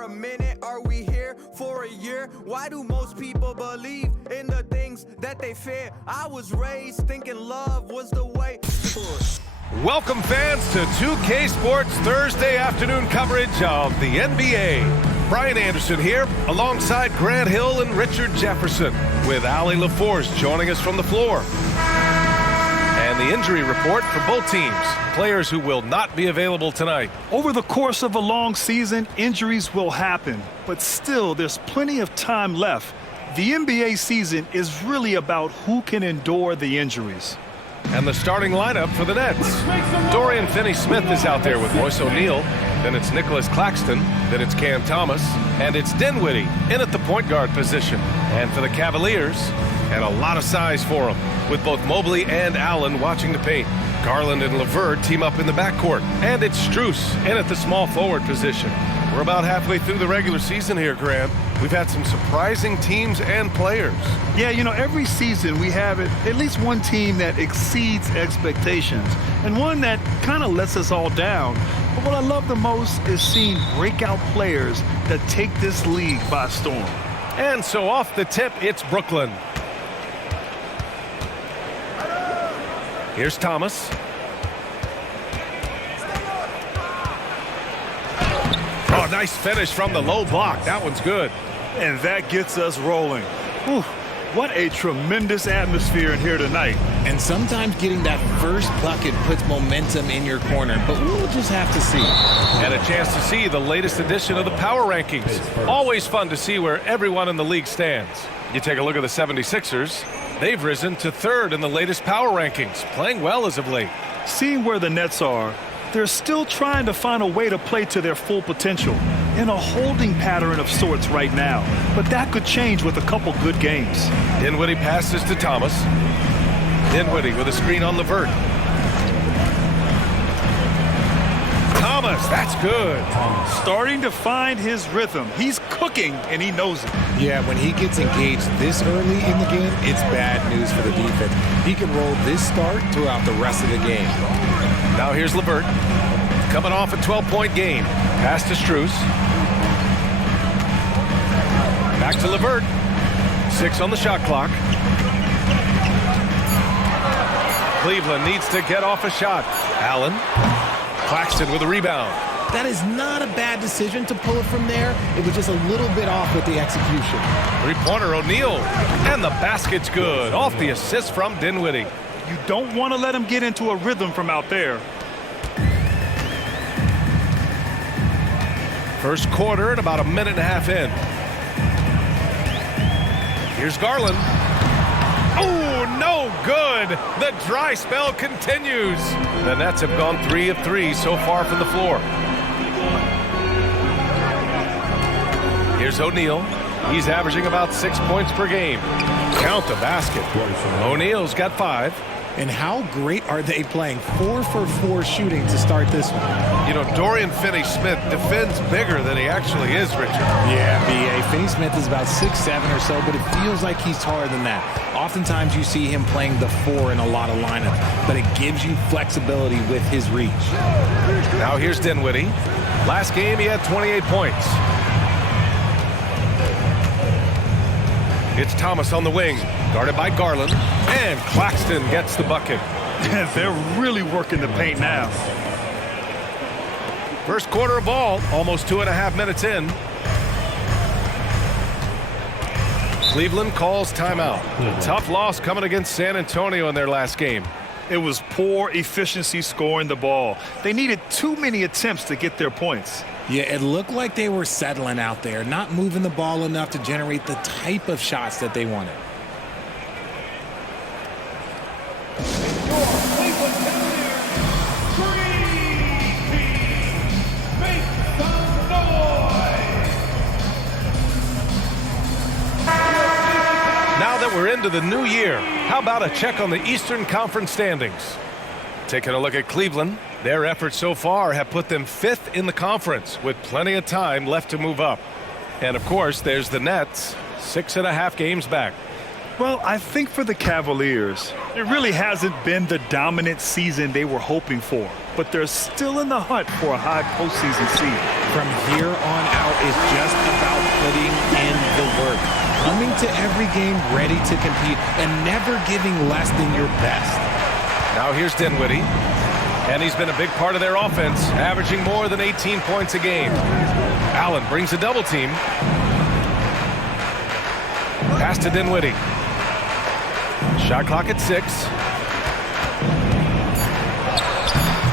for a minute? Are we here for a year? Why do most people believe in the things that they fear? I was raised thinking love was the way. Welcome fans to 2K Sports Thursday afternoon coverage of the NBA. Brian Anderson here alongside Grant Hill and Richard Jefferson with Ali LaForce joining us from the floor. And the injury report for both teams. Players who will not be available tonight. Over the course of a long season, injuries will happen, but still there's plenty of time left. The NBA season is really about who can endure the injuries. And the starting lineup for the Nets. Dorian Finney-Smith is out there with Royce O'Neal. Then it's Nicholas Claxton. Then it's Cam Thomas. And it's Dinwiddie in at the point guard position. And for the Cavaliers, and a lot of size for them, with both Mobley and Allen watching the paint. Garland and LeVert team up in the backcourt. And it's Strus in at the small forward position. We're about halfway through the regular season here, Graham. We've had some surprising teams and players. Yeah, you know, every season we have at least one team that exceeds expectations and one that kind of lets us all down. But what I love the most is seeing breakout players that take this league by storm. And so off the tip, it's Brooklyn. Here's Thomas. Oh, nice finish from the low block. That one's good. And that gets us rolling. Whew, what a tremendous atmosphere in here tonight. And sometimes getting that first bucket puts momentum in your corner, but we'll just have to see. And a chance to see the latest edition of the Power Rankings. Always fun to see where everyone in the league stands. You take a look at the 76ers. They've risen to third in the latest Power Rankings, playing well as of late. Seeing where the Nets are, they're still trying to find a way to play to their full potential in a holding pattern of sorts right now. But that could change with a couple good games. Dinwiddie passes to Thomas. Dinwiddie with a screen on LeVert. Thomas, that's good. Starting to find his rhythm. He's cooking, and he knows it. Yeah, when he gets engaged this early in the game, it's bad news for the defense. He can roll this start throughout the rest of the game. Now here's LeVert, coming off a 12-point game. Pass to Strus. Back to LeVert. 6 on the shot clock. Cleveland needs to get off a shot. Allen. Claxton with a rebound. That is not a bad decision to pull it from there. It was just a little bit off with the execution. Three-pointer O'Neal. And the basket's good. Off the assist from Dinwiddie. You don't want to let him get into a rhythm from out there. First quarter and about a minute and a half in. Here's Garland. Oh, no good. The dry spell continues. The Nets have gone 3 of 3 so far from the floor. Here's O'Neal. He's averaging about 6 points per game. Count the basket. O'Neal's got 5. And how great are they playing? 4 for 4 shooting to start this one. You know, Dorian Finney-Smith defends bigger than he actually is, Richard. Yeah, B.A. Finney-Smith is about 6'7" or so, but it feels like he's taller than that. Oftentimes you see him playing the 4 in a lot of lineups, but it gives you flexibility with his reach. Now here's Dinwiddie. Last game he had 28 points. It's Thomas on the wing, guarded by Garland, and Claxton gets the bucket. They're really working the paint now. First quarter of ball, almost 2.5 minutes in. Cleveland calls timeout. Tough loss coming against San Antonio in their last game. It was poor efficiency scoring the ball. They needed too many attempts to get their points. Yeah, it looked like they were settling out there, not moving the ball enough to generate the type of shots that they wanted. Now that we're into the new year, how about a check on the Eastern Conference standings? Taking a look at Cleveland, their efforts so far have put them 5th in the conference with plenty of time left to move up. And of course, there's the Nets, 6.5 games back. Well, I think for the Cavaliers, it really hasn't been the dominant season they were hoping for, but they're still in the hunt for a high postseason seed. From here on out, it's just about putting in the work. Coming to every game ready to compete and never giving less than your best. Now here's Dinwiddie. And he's been a big part of their offense, averaging more than 18 points a game. Allen brings a double team. Pass to Dinwiddie. Shot clock at 6.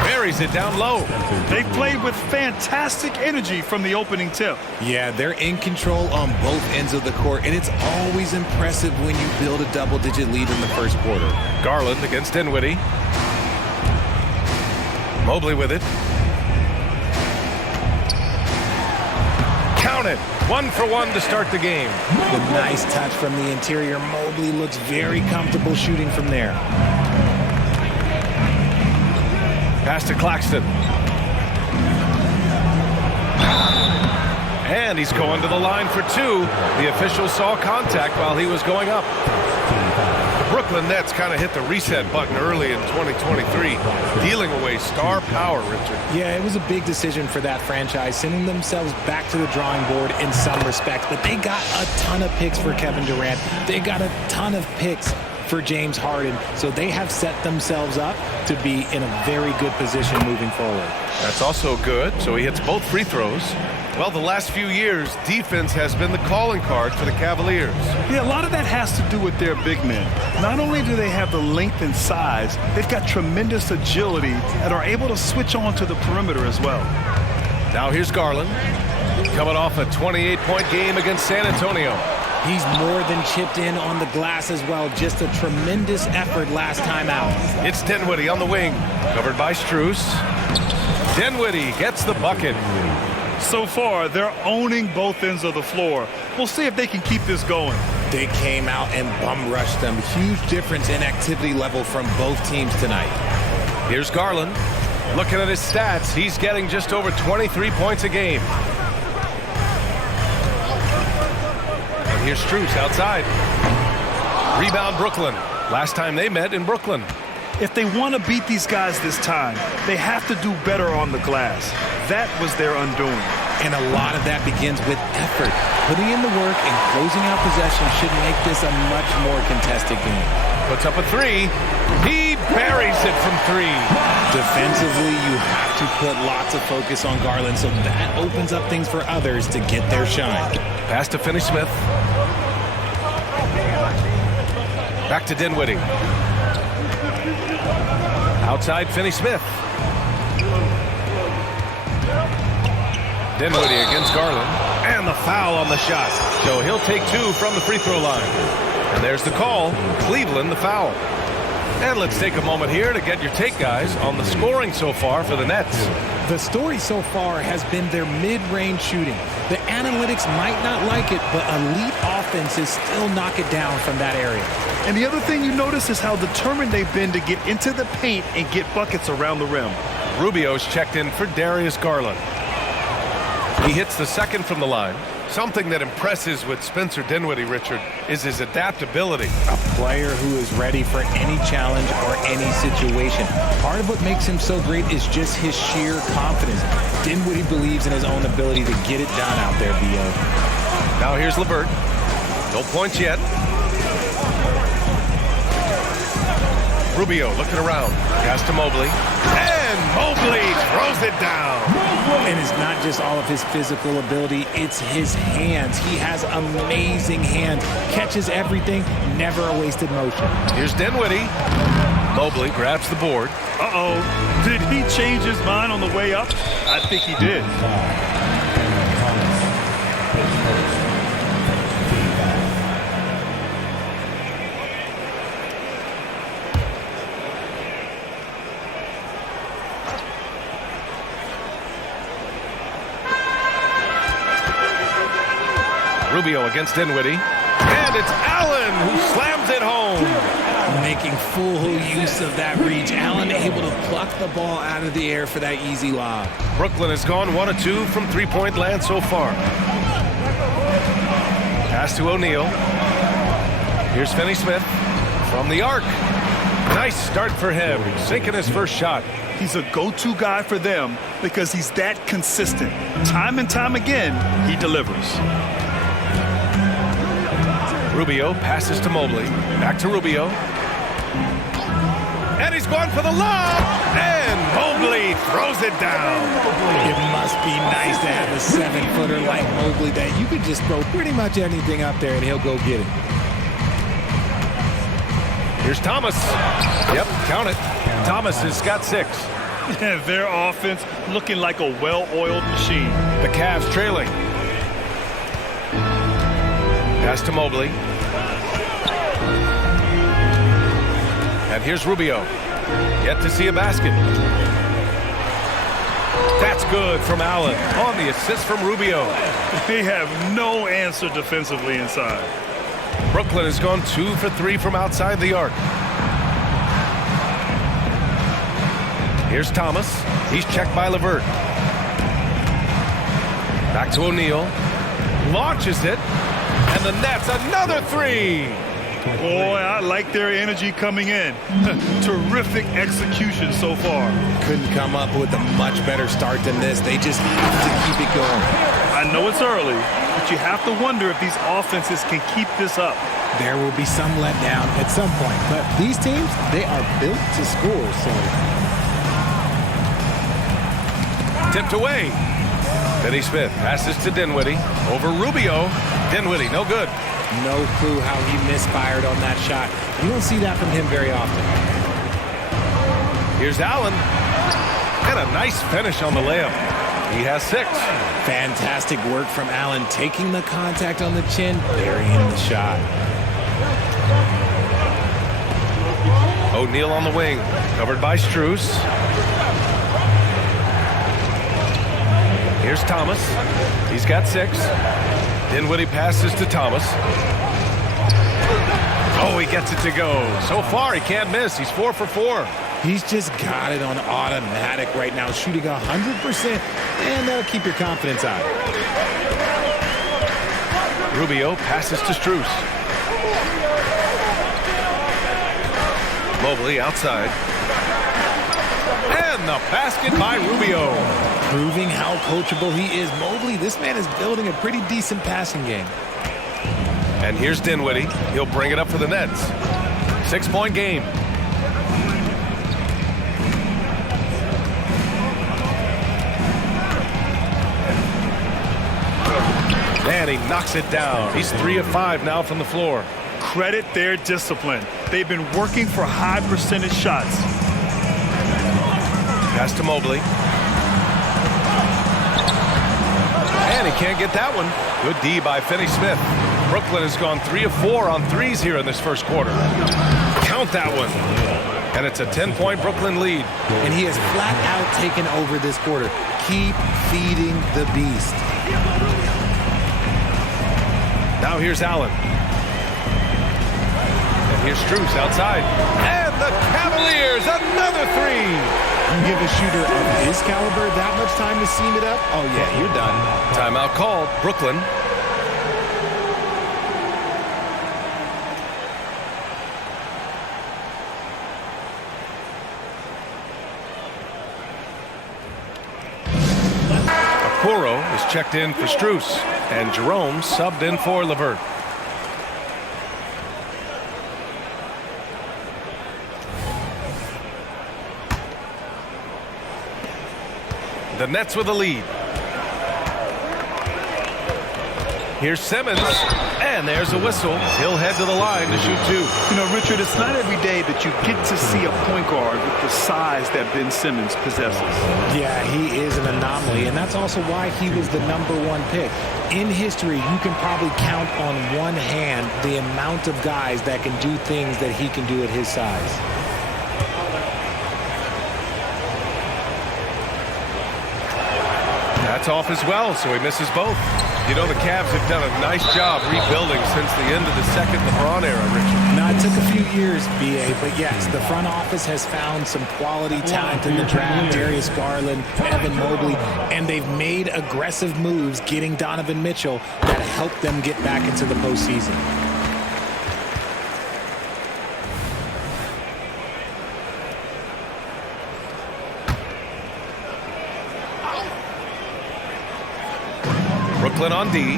Buries it down low. They played with fantastic energy from the opening tip. Yeah, they're in control on both ends of the court, and it's always impressive when you build a double-digit lead in the first quarter. Garland against Dinwiddie. Mobley with it. Count it. 1 for 1 to start the game. The nice touch from the interior. Mobley looks very comfortable shooting from there. Pass to Claxton. And he's going to the line for 2. The official saw contact while he was going up. The Brooklyn Nets kind of hit the reset button early in 2023, dealing away star power, Richard. Yeah, it was a big decision for that franchise, sending themselves back to the drawing board in some respects. But they got a ton of picks for Kevin Durant. They got a ton of picks for James Harden. So they have set themselves up to be in a very good position moving forward. That's also good. So he hits both free throws. Well, the last few years, defense has been the calling card for the Cavaliers. Yeah, a lot of that has to do with their big men. Not only do they have the length and size, they've got tremendous agility and are able to switch on to the perimeter as well. Now here's Garland, coming off a 28-point game against San Antonio. He's more than chipped in on the glass as well. Just a tremendous effort last time out. It's Dinwiddie on the wing, covered by Strus. Dinwiddie gets the bucket. So far, they're owning both ends of the floor. We'll see if they can keep this going. They came out and bum rushed them. Huge difference in activity level from both teams tonight. Here's Garland. Looking at his stats, he's getting just over 23 points a game. And here's Strus outside. Rebound Brooklyn. Last time they met in Brooklyn. If they want to beat these guys this time, they have to do better on the glass. That was their undoing. And a lot of that begins with effort. Putting in the work and closing out possession should make this a much more contested game. Puts up a 3. He buries it from 3. Defensively, you have to put lots of focus on Garland, so that opens up things for others to get their shine. Pass to Finney-Smith. Back to Dinwiddie. Outside Finney-Smith. Dinwiddie against Garland. And the foul on the shot. So he'll take 2 from the free throw line. And there's the call. Cleveland the foul. And let's take a moment here to get your take, guys, on the scoring so far for the Nets. The story so far has been their mid-range shooting. The analytics might not like it, but elite offenses still knock it down from that area. And the other thing you notice is how determined they've been to get into the paint and get buckets around the rim. Rubio's checked in for Darius Garland. He hits the second from the line. Something that impresses with Spencer Dinwiddie, Richard, is his adaptability. A player who is ready for any challenge or any situation. Part of what makes him so great is just his sheer confidence. Dinwiddie believes in his own ability to get it done out there, B.O. Now here's LeVert. No points yet. Rubio looking around. Pass to Mobley. And Mobley throws it down. And it's not just all of his physical ability, it's his hands. He has amazing hands. Catches everything, never a wasted motion. Here's Dinwiddie. Mobley grabs the board. Uh-oh. Did he change his mind on the way up? I think he did. Rubio against Dinwiddie. And it's Allen who slams it home. Making full use of that reach. Allen able to pluck the ball out of the air for that easy lob. Brooklyn has gone 1 of 2 from three-point land so far. Pass to O'Neal. Here's Finney Smith from the arc. Nice start for him, sinking his first shot. He's a go-to guy for them because he's that consistent. Time and time again, he delivers. Rubio passes to Mobley. Back to Rubio. And he's going for the lob. And Mobley throws it down. It must be nice to have a 7-footer like Mobley that you could just throw pretty much anything up there and he'll go get it. Here's Thomas. Yep, count it. Thomas has got 6. Yeah, their offense looking like a well-oiled machine. The Cavs trailing. Pass to Mobley. And here's Rubio. Yet to see a basket. That's good from Allen on the assist from Rubio. They have no answer defensively inside. Brooklyn has gone 2 for 3 from outside the arc. Here's Thomas. He's checked by LeVert. Back to O'Neal. Launches it. And the Nets, another 3. Boy, I like their energy coming in. Terrific execution so far. Couldn't come up with a much better start than this. They just have to keep it going. I know it's early, but you have to wonder if these offenses can keep this up. There will be some letdown at some point, but these teams, they are built to score, so. Tipped away. Finney Smith passes to Dinwiddie. Over Rubio. Dinwiddie, no good. No clue how he misfired on that shot. You don't see that from him very often. Here's Allen. And a nice finish on the layup. He has 6. Fantastic work from Allen, taking the contact on the chin, burying the shot. O'Neal on the wing, covered by Strus. Here's Thomas. He's got 6. Dinwiddie passes to Thomas. Oh, he gets it to go. So far, he can't miss. He's 4 for 4. He's just got it on automatic right now, shooting 100%, and that'll keep your confidence high. Rubio passes to Strus. Mobley outside. And the basket by Rubio. Proving how coachable he is. Mobley, this man is building a pretty decent passing game. And here's Dinwiddie. He'll bring it up for the Nets. 6-point game. And he knocks it down. He's 3 of 5 now from the floor. Credit their discipline. They've been working for high percentage shots. Pass to Mobley. And he can't get that one. Good D by Finney Smith. Brooklyn has gone 3 of 4 on threes here in this first quarter. Count that one. And it's a 10-point Brooklyn lead. And he has flat out taken over this quarter. Keep feeding the beast. Now here's Allen. And here's Strus outside. And the Cavaliers, another 3. You give a shooter of his caliber that much time to seam it up, oh yeah, you're done. Timeout called. Brooklyn. Okoro is checked in for Strus, and Jerome subbed in for LeVert. The Nets with a lead. Here's Simmons, and there's a whistle. He'll head to the line to shoot 2. You know, Richard, it's not every day that you get to see a point guard with the size that Ben Simmons possesses. Yeah, he is an anomaly, and that's also why he was the #1 pick. In history, you can probably count on one hand the amount of guys that can do things that he can do at his size. That's off as well, so he misses both. You know, the Cavs have done a nice job rebuilding since the end of the second LeBron era, Richard. Now, it took a few years, B.A., but yes, the front office has found some quality talent in the draft. Darius Garland, Evan Mobley, and they've made aggressive moves getting Donovan Mitchell that helped them get back into the postseason. Brooklyn on D.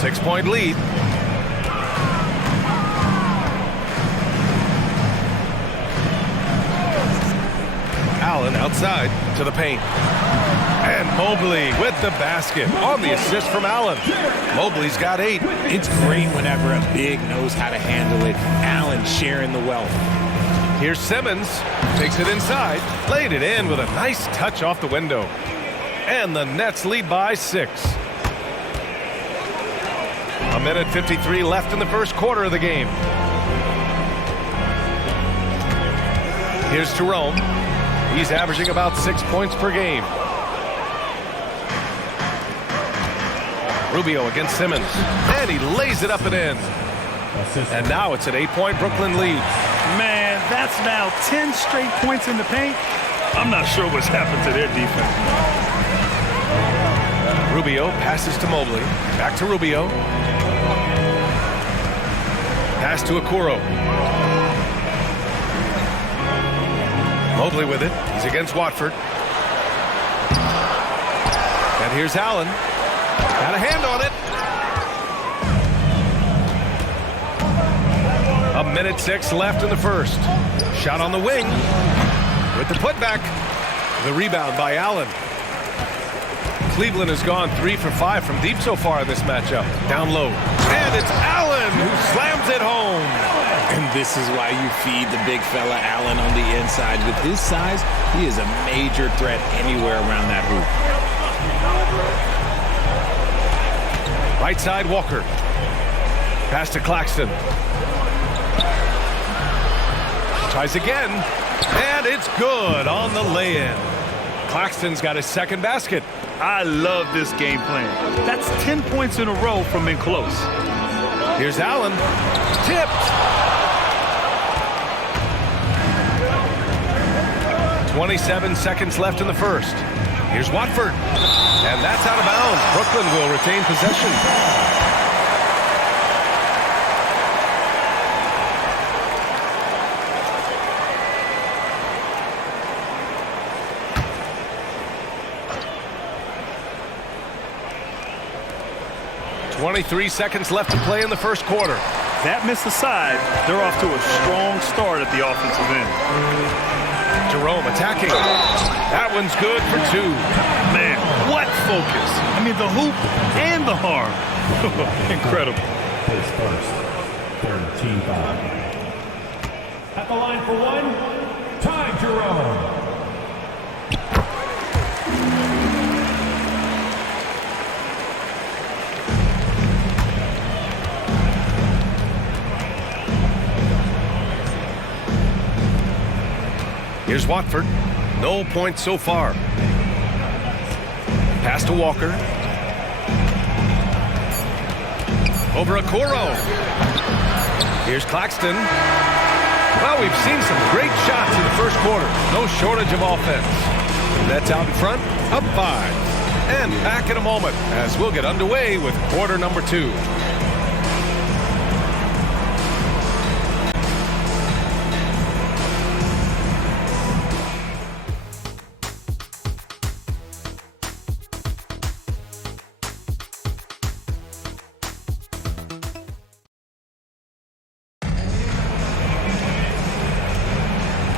6-point lead. Allen outside to the paint. And Mobley with the basket on the assist from Allen. Mobley's got 8. It's great whenever a big knows how to handle it. Allen sharing the wealth. Here's Simmons. Takes it inside. Laid it in with a nice touch off the window. And the Nets lead by 6. A minute 53 left in the first quarter of the game. Here's Jerome. He's averaging about 6 points per game. Rubio against Simmons. And he lays it up and in. And now it's an 8-point Brooklyn lead. Man, that's now 10 straight points in the paint. I'm not sure what's happened to their defense. Rubio passes to Mobley. Back to Rubio. Pass to Okoro. Mobley with it. He's against Watford. And here's Allen. Got a hand on it. A minute 6 left in the first. Shot on the wing. With the putback. The rebound by Allen. Cleveland has gone 3 for 5 from deep so far in this matchup. Down low. And it's Allen who slams it home. And this is why you feed the big fella Allen on the inside. With his size, he is a major threat anywhere around that hoop. Right side, Walker. Pass to Claxton. Tries again. And it's good on the lay-in. Claxton's got his second basket. I love this game plan. That's 10 points in a row from in close. Here's Allen. Tipped. 27 seconds left in the first. Here's Watford. And that's out of bounds. Brooklyn will retain possession. .23 seconds left to play in the first quarter. That missed aside, they're off to a strong start at the offensive end. Jerome attacking. That one's good for 2. Man, what focus. I mean, the hoop and the harm. Incredible. Pace first. Third team foul. At the line for 1, Ty Jerome. Here's Watford. No points so far. Pass to Walker. Over Okoro. Here's Claxton. Well, we've seen some great shots in the first quarter. No shortage of offense. Nets out in front, up 5. And back in a moment as we'll get underway with quarter number 2.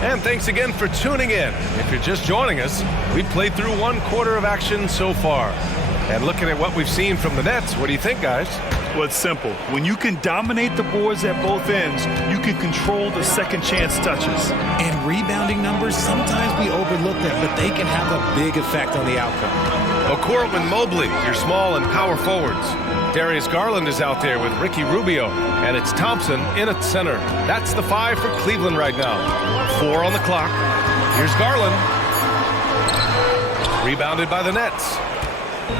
And thanks again for tuning in. If you're just joining us, we've played through 1 quarter of action so far. And looking at what we've seen from the Nets, what do you think, guys? Well, it's simple. When you can dominate the boards at both ends, you can control the second chance touches. And rebounding numbers, sometimes we overlook them, but they can have a big effect on the outcome. Okoro and Mobley, your small and power forwards. Darius Garland is out there with Ricky Rubio, and it's Thompson in at center. That's the 5 for Cleveland right now. 4 on the clock. Here's Garland. Rebounded by the Nets.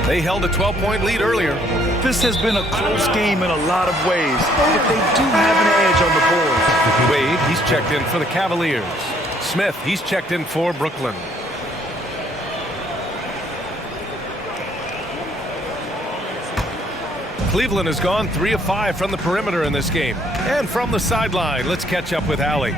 They held a 12-point lead earlier. This has been a close game in a lot of ways, but they do have an edge on the board. Wade, he's checked in for the Cavaliers. Smith, he's checked in for Brooklyn. Cleveland has gone 3 of 5 from the perimeter in this game. And from the sideline, let's catch up with Allie.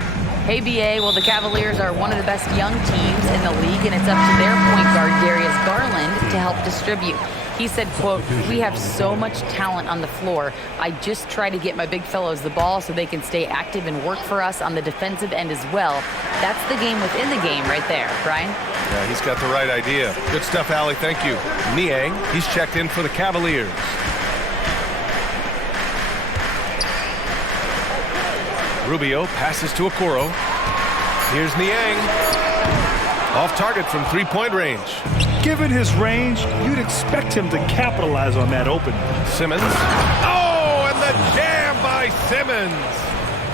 Hey, BA. Well, the Cavaliers are one of the best young teams in the league, and it's up to their point guard, Darius Garland, to help distribute. He said, quote, "We have so much talent on the floor. I just try to get my big fellows the ball so they can stay active and work for us on the defensive end as well." That's the game within the game right there, Brian. Yeah, he's got the right idea. Good stuff, Allie. Thank you. Niang, he's checked in for the Cavaliers. Rubio passes to Okoro. Here's Niang. Off target from three-point range. Given his range, you'd expect him to capitalize on that opening. Simmons. Oh, and the jam by Simmons.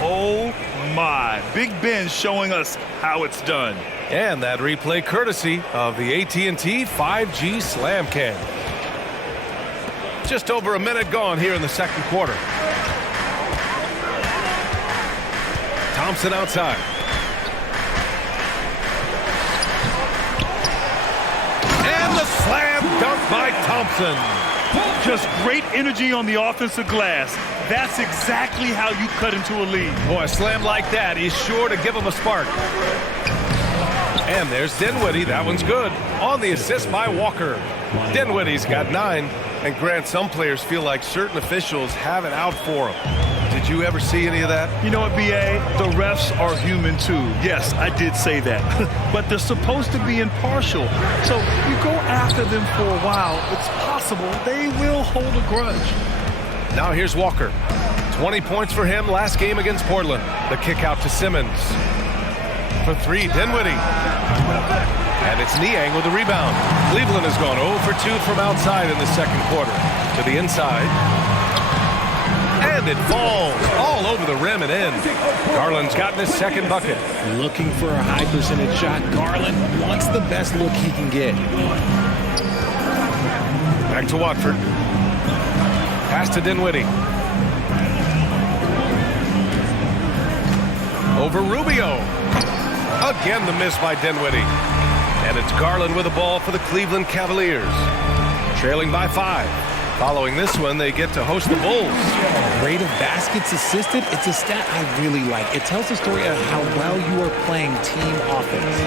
Oh my. Big Ben showing us how it's done. And that replay courtesy of the AT&T 5G Slam Cam. Just over a minute gone here in the second quarter. Thompson outside. And the slam dunk by Thompson. Just great energy on the offensive glass. That's exactly how you cut into a lead. Boy, a slam like that is sure to give him a spark. And there's Dinwiddie. That one's good. On the assist by Walker. Dinwiddie's got 9. And Grant, some players feel like certain officials have it out for them. Did you ever see any of that? You know what, B.A.? The refs are human, too. Yes, I did say that. But they're supposed to be impartial. So you go after them for a while, it's possible they will hold a grudge. Now here's Walker. 20 points for him last game against Portland. The kick out to Simmons. For 3, Dinwiddie. And it's Niang with the rebound. Cleveland has gone 0 for 2 from outside in the second quarter. To the inside. And it falls all over the rim and in. Garland's gotten his second bucket. Looking for a high percentage shot. Garland wants the best look he can get. Back to Watford. Pass to Dinwiddie. Over Rubio. Again the miss by Dinwiddie. And it's Garland with the ball for the Cleveland Cavaliers. Trailing by 5. Following this one, they get to host the Bulls. Rate of baskets assisted, it's a stat I really like. It tells the story of how well you are playing team offense.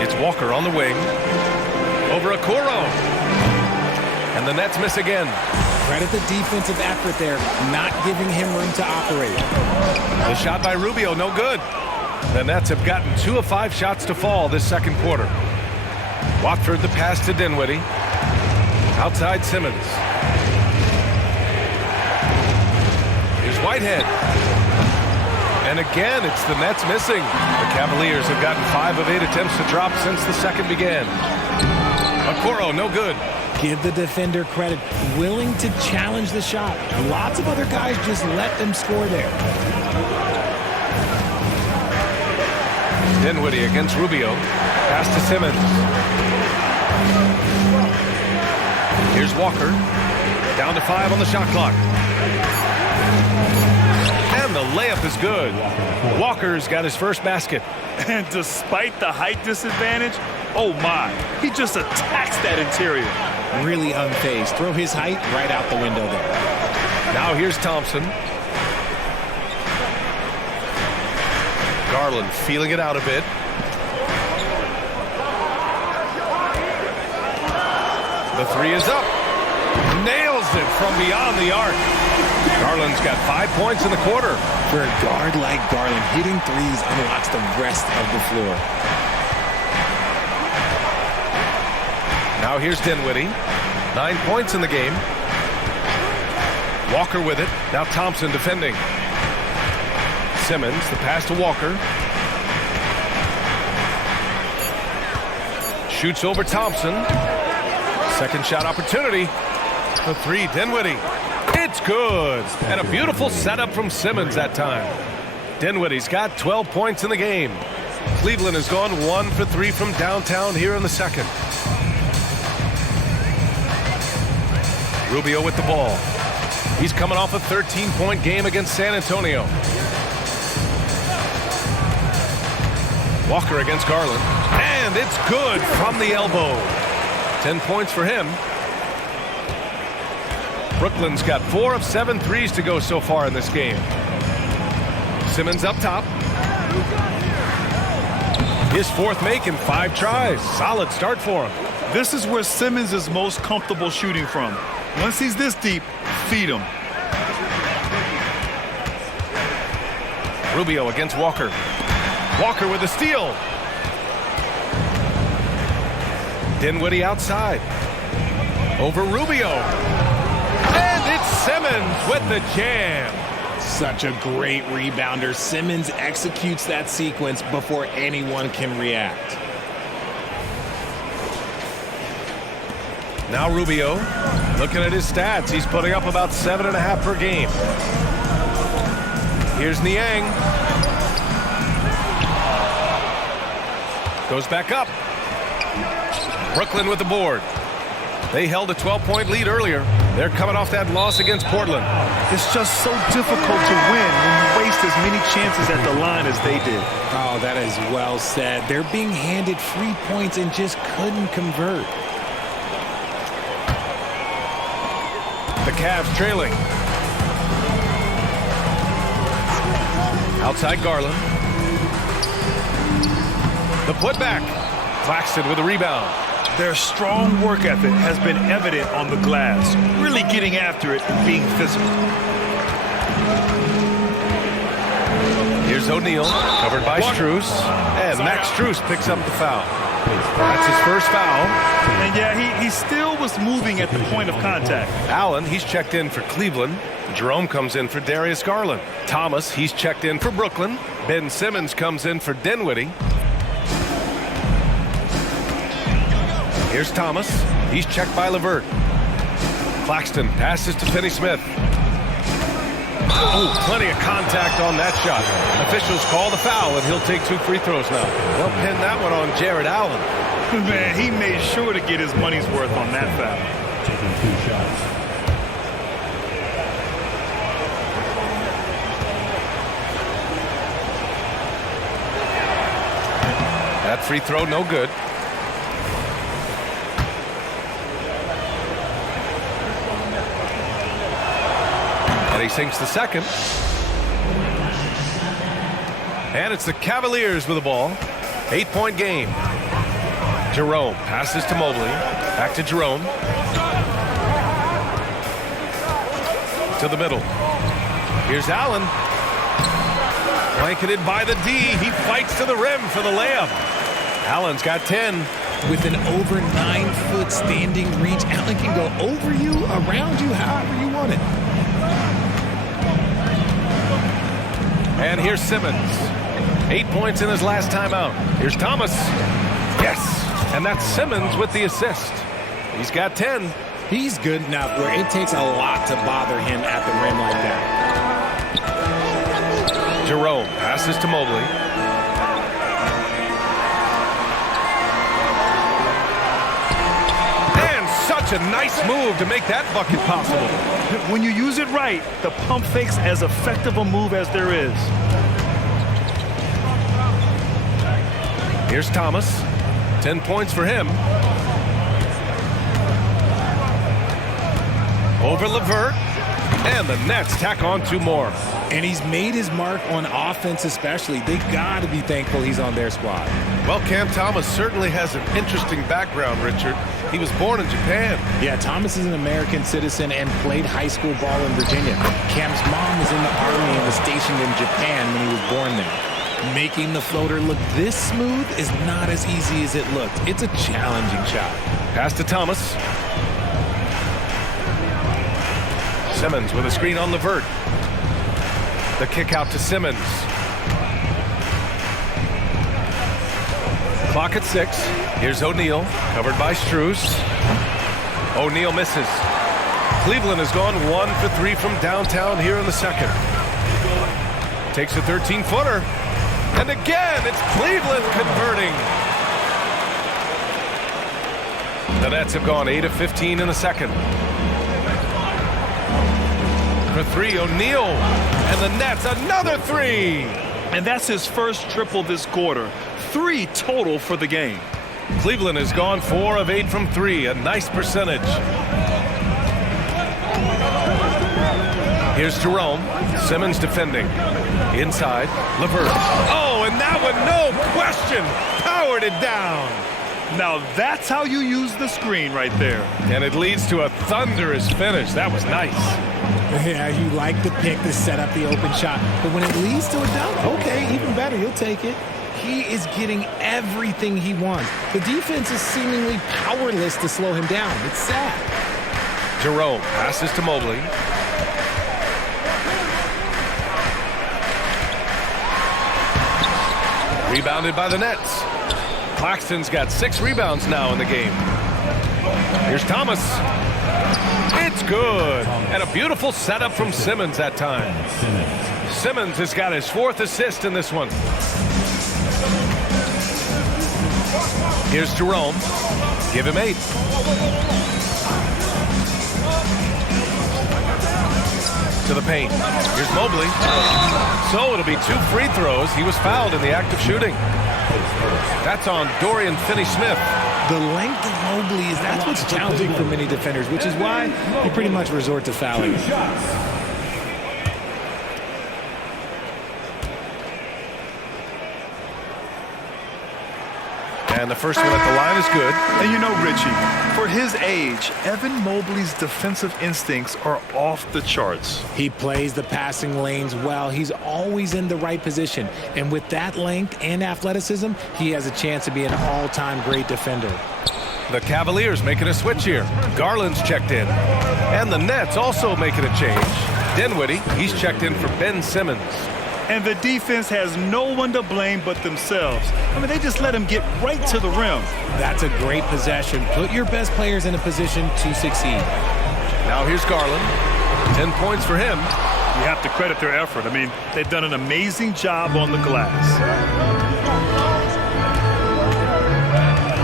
It's Walker on the wing. Over Okoro. And the Nets miss again. Credit the defensive effort there, not giving him room to operate. The shot by Rubio, no good. The Nets have gotten 2 of 5 shots to fall this second quarter. Watford the pass to Dinwiddie. Outside Simmons. Here's Whitehead. And again, it's the Nets missing. The Cavaliers have gotten 5 of 8 attempts to drop since the second began. Okoro, no good. Give the defender credit, willing to challenge the shot. Lots of other guys just let them score there. Dinwiddie against Rubio. Pass to Simmons. Here's Walker. Down to 5 on the shot clock. And the layup is good. Walker's got his first basket. And despite the height disadvantage, oh my, he just attacks that interior. Really unfazed. Throw his height right out the window there. Now here's Thompson. Garland feeling it out a bit. The 3 is up. Nails it from beyond the arc. Garland's got 5 points in the quarter. For a guard like Garland, hitting threes unlocks the rest of the floor. Now here's Dinwiddie. 9 points in the game. Walker with it. Now Thompson defending. Simmons, the pass to Walker. Shoots over Thompson. Second shot opportunity. The 3, Dinwiddie. It's good. And a beautiful setup from Simmons that time. Dinwiddie's got 12 points in the game. Cleveland has gone 1 for 3 from downtown here in the second. Rubio with the ball. He's coming off a 13-point game against San Antonio. Walker against Garland. And it's good from the elbow. 10 points for him. Brooklyn's got 4 of 7 threes to go so far in this game. Simmons up top. His 4th make in 5 tries. Solid start for him. This is where Simmons is most comfortable shooting from. Once he's this deep, feed him. Rubio against Walker. Walker with a steal. Dinwiddie outside. Over Rubio. And it's Simmons with the jam. Such a great rebounder. Simmons executes that sequence before anyone can react. Now Rubio, looking at his stats, he's putting up about 7.5 per game. Here's Niang. Goes back up. Brooklyn with the board. They held a 12-point lead earlier. They're coming off that loss against Portland. It's just so difficult to win when you waste as many chances at the line as they did. Oh, that is well said. They're being handed free points and just couldn't convert. The Cavs trailing. Outside Garland. The putback. Claxton with a rebound. Their strong work ethic has been evident on the glass, really getting after it and being physical. Here's O'Neal, covered by Strus, and Max Strus picks up the foul. That's his first foul. And yeah, he still was moving at the point of contact. Allen, he's checked in for Cleveland. Jerome comes in for Darius Garland. Thomas, he's checked in for Brooklyn. Ben Simmons comes in for Dinwiddie. Here's Thomas. He's checked by LeVert. Claxton passes to Finney-Smith. Oh, plenty of contact on that shot. Officials call the foul, and he'll take 2 free throws now. They'll pin that one on Jared Allen. Man, he made sure to get his money's worth on that foul. Taking 2 shots. That free throw, no good. And he sinks the second. And it's the Cavaliers with the ball. 8-point game. Jerome passes to Mobley. Back to Jerome. To the middle. Here's Allen. Blanketed by the D. He fights to the rim for the layup. Allen's got 10. With an over 9-foot standing reach, Allen can go over you, around you, however you want it. And here's Simmons. 8 points in his last time out. Here's Thomas. Yes. And that's Simmons with the assist. He's got 10. He's good enough where it takes a lot to bother him at the rim like that. Jerome passes to Mobley. And such a nice move to make that bucket possible. When you use it right, the pump fake's as effective a move as there is. Here's Thomas. 10 points for him. Over LeVert. And the Nets tack on 2 more. And he's made his mark on offense especially. They got to be thankful he's on their squad. Well, Cam Thomas certainly has an interesting background, Richard. He was born in Japan. Yeah, Thomas is an American citizen and played high school ball in Virginia. Cam's mom was in the Army and was stationed in Japan when he was born there. Making the floater look this smooth is not as easy as it looked. It's a challenging shot. Pass to Thomas. Simmons with a screen on LeVert. The kick out to Simmons. Clock at 6. Here's O'Neal, covered by Strus. O'Neal misses. Cleveland has gone 1 for 3 from downtown here in the second. Takes a 13-footer. And again, it's Cleveland converting. The Nets have gone 8 of 15 in the second. For 3, O'Neal. And the Nets, another 3. And that's his first triple this quarter. 3 total for the game. Cleveland has gone 4 of 8 from 3, a nice percentage. Here's Jerome. Simmons defending. Inside, LeVert. Oh, and that one, no question, powered it down. Now that's how you use the screen right there. And it leads to a thunderous finish. That was nice. Yeah, you like the pick to set up the open shot. But when it leads to a dunk, okay, even better, you'll take it. He is getting everything he wants. The defense is seemingly powerless to slow him down. It's sad. Jerome passes to Mobley. Rebounded by the Nets. Claxton's got 6 rebounds now in the game. Here's Thomas. It's good. And a beautiful setup from Simmons that time. Simmons has got his 4th assist in this one. Here's Jerome. Give him 8. To the paint. Here's Mobley. So it'll be 2 free throws. He was fouled in the act of shooting. That's on Dorian Finney-Smith. The length of Mobley that's what's challenging for many defenders, which is why you pretty much resort to fouling. And the first one at the line is good. And you know, Richie, for his age, Evan Mobley's defensive instincts are off the charts. He plays the passing lanes well. He's always in the right position. And with that length and athleticism, he has a chance to be an all-time great defender. The Cavaliers making a switch here. Garland's checked in. And the Nets also making a change. Dinwiddie, he's checked in for Ben Simmons. And the defense has no one to blame but themselves. I mean, they just let him get right to the rim. That's a great possession. Put your best players in a position to succeed. Now here's Garland. 10 points for him. You have to credit their effort. I mean, they've done an amazing job on the glass.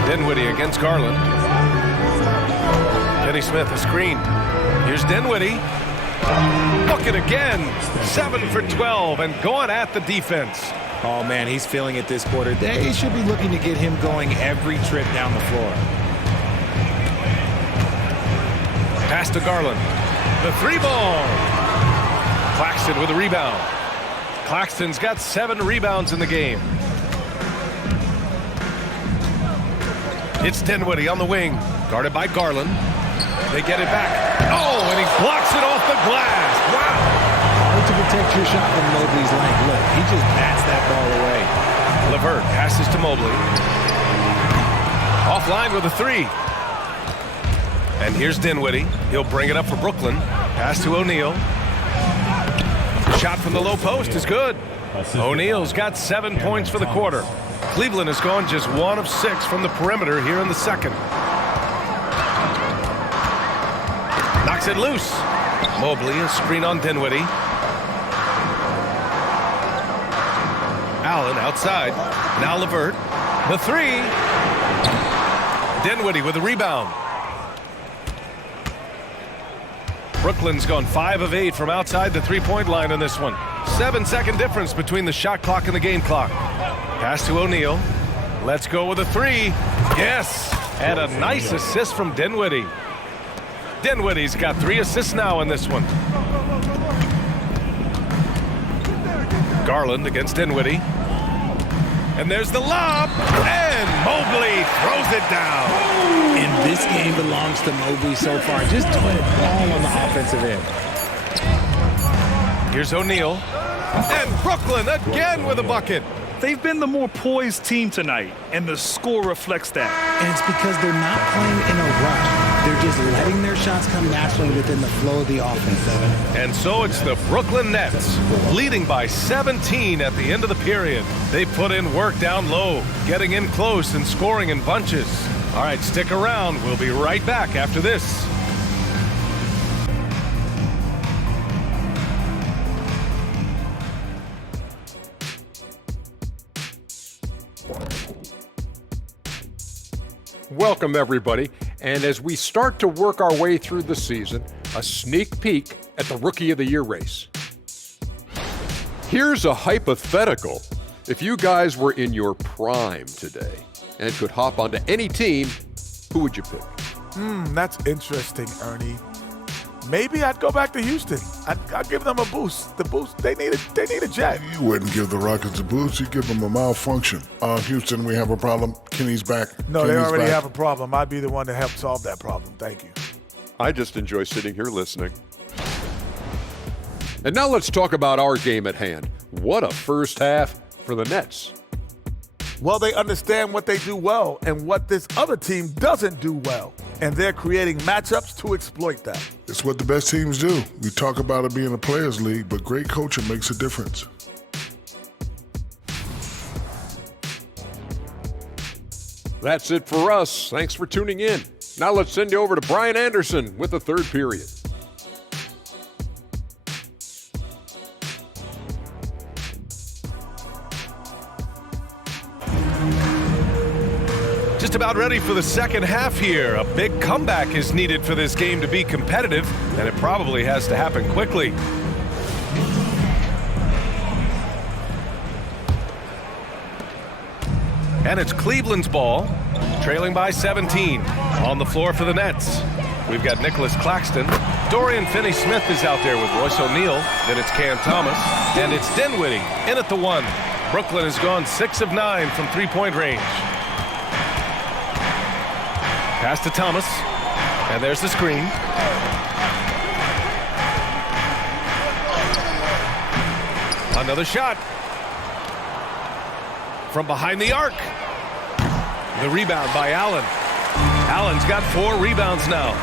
Dinwiddie against Garland. Finney-Smith a screen. Here's Dinwiddie. Look at again. 7 for 12 and going at the defense. Oh, man, he's feeling it this quarter. They should be looking to get him going every trip down the floor. Pass to Garland. The 3-ball. Claxton with a rebound. Claxton's got 7 rebounds in the game. It's Dinwiddie on the wing. Guarded by Garland. They get it back. Oh, and he blocks it off the glass. Wow. Hard to protect your shot from Mobley's length. Look, he just bats that ball away. LeVert passes to Mobley. Offline with a 3. And here's Dinwiddie. He'll bring it up for Brooklyn. Pass to O'Neal. Shot from the low post is good. O'Neal's got 7 points for the quarter. Cleveland has gone just 1 of 6 from the perimeter here in the second. Knocks it loose. Mobley, a screen on Dinwiddie. Allen outside. Now LeVert. The 3. Dinwiddie with a rebound. Brooklyn's gone 5 of 8 from outside the 3-point line on this one. 7-second difference between the shot clock and the game clock. Pass to O'Neal. Let's go with a 3. Yes! And a nice assist from Dinwiddie. Dinwiddie's got 3 assists now in this one. Garland against Dinwiddie. And there's the lob. And Mobley throws it down. And this game belongs to Mobley so far. Just doing it all on the offensive end. Here's O'Neal. And Brooklyn again with a bucket. They've been the more poised team tonight, and the score reflects that. And it's because they're not playing in a rush. They're just letting their shots come naturally within the flow of the offense. And so it's the Brooklyn Nets, leading by 17 at the end of the period. They put in work down low, getting in close and scoring in bunches. All right, stick around. We'll be right back after this. Welcome, everybody. And as we start to work our way through the season, a sneak peek at the Rookie of the Year race. Here's a hypothetical. If you guys were in your prime today and could hop onto any team, who would you pick? That's interesting, Ernie. maybe I'd go back to Houston. I'd give them a boost. The boost, they need a jet. You wouldn't give the Rockets a boost. You give them a malfunction. Houston, we have a problem. Kenny's back. No, they already have a problem. I'd be the one to help solve that problem. Thank you. I just enjoy sitting here listening. And now let's talk about our game at hand. What a first half for the Nets. Well, they understand what they do well and what this other team doesn't do well. And they're creating matchups to exploit that. It's what the best teams do. We talk about it being a players' league, but great coaching makes a difference. That's it for us. Thanks for tuning in. Now let's send you over to Brian Anderson with the third period. Just about ready for the second half here. A big comeback is needed for this game to be competitive, and it probably has to happen quickly. And it's Cleveland's ball, trailing by 17. On the floor for the Nets, we've got Nicholas Claxton. Dorian Finney-Smith is out there with Royce O'Neal. Then it's Cam Thomas. And it's Dinwiddie in at the one. Brooklyn has gone 6 of 9 from three-point range. Pass to Thomas, and there's the screen. Another shot from behind the arc. The rebound by Allen. Allen's got 4 rebounds now.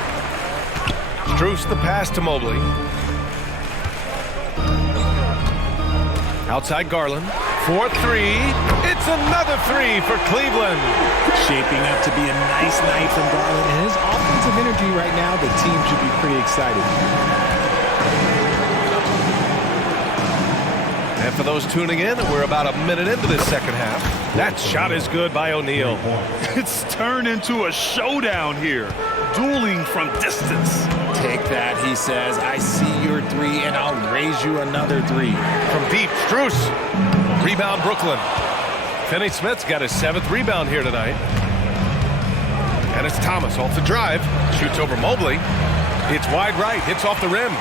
Strus the pass to Mobley. Outside Garland. 4-3. It's another 3 for Cleveland. Shaping up to be a nice night from Garland. And his offensive energy right now, the team should be pretty excited. And for those tuning in, we're about a minute into this second half. That shot is good by O'Neal. It's turned into a showdown here. Dueling from distance. Take that, he says. I see your 3, and I'll raise you another 3. From deep, Strus. Rebound, Brooklyn. Finney-Smith's got his 7th rebound here tonight. And it's Thomas off the drive. Shoots over Mobley. It's wide right. Hits off the rim.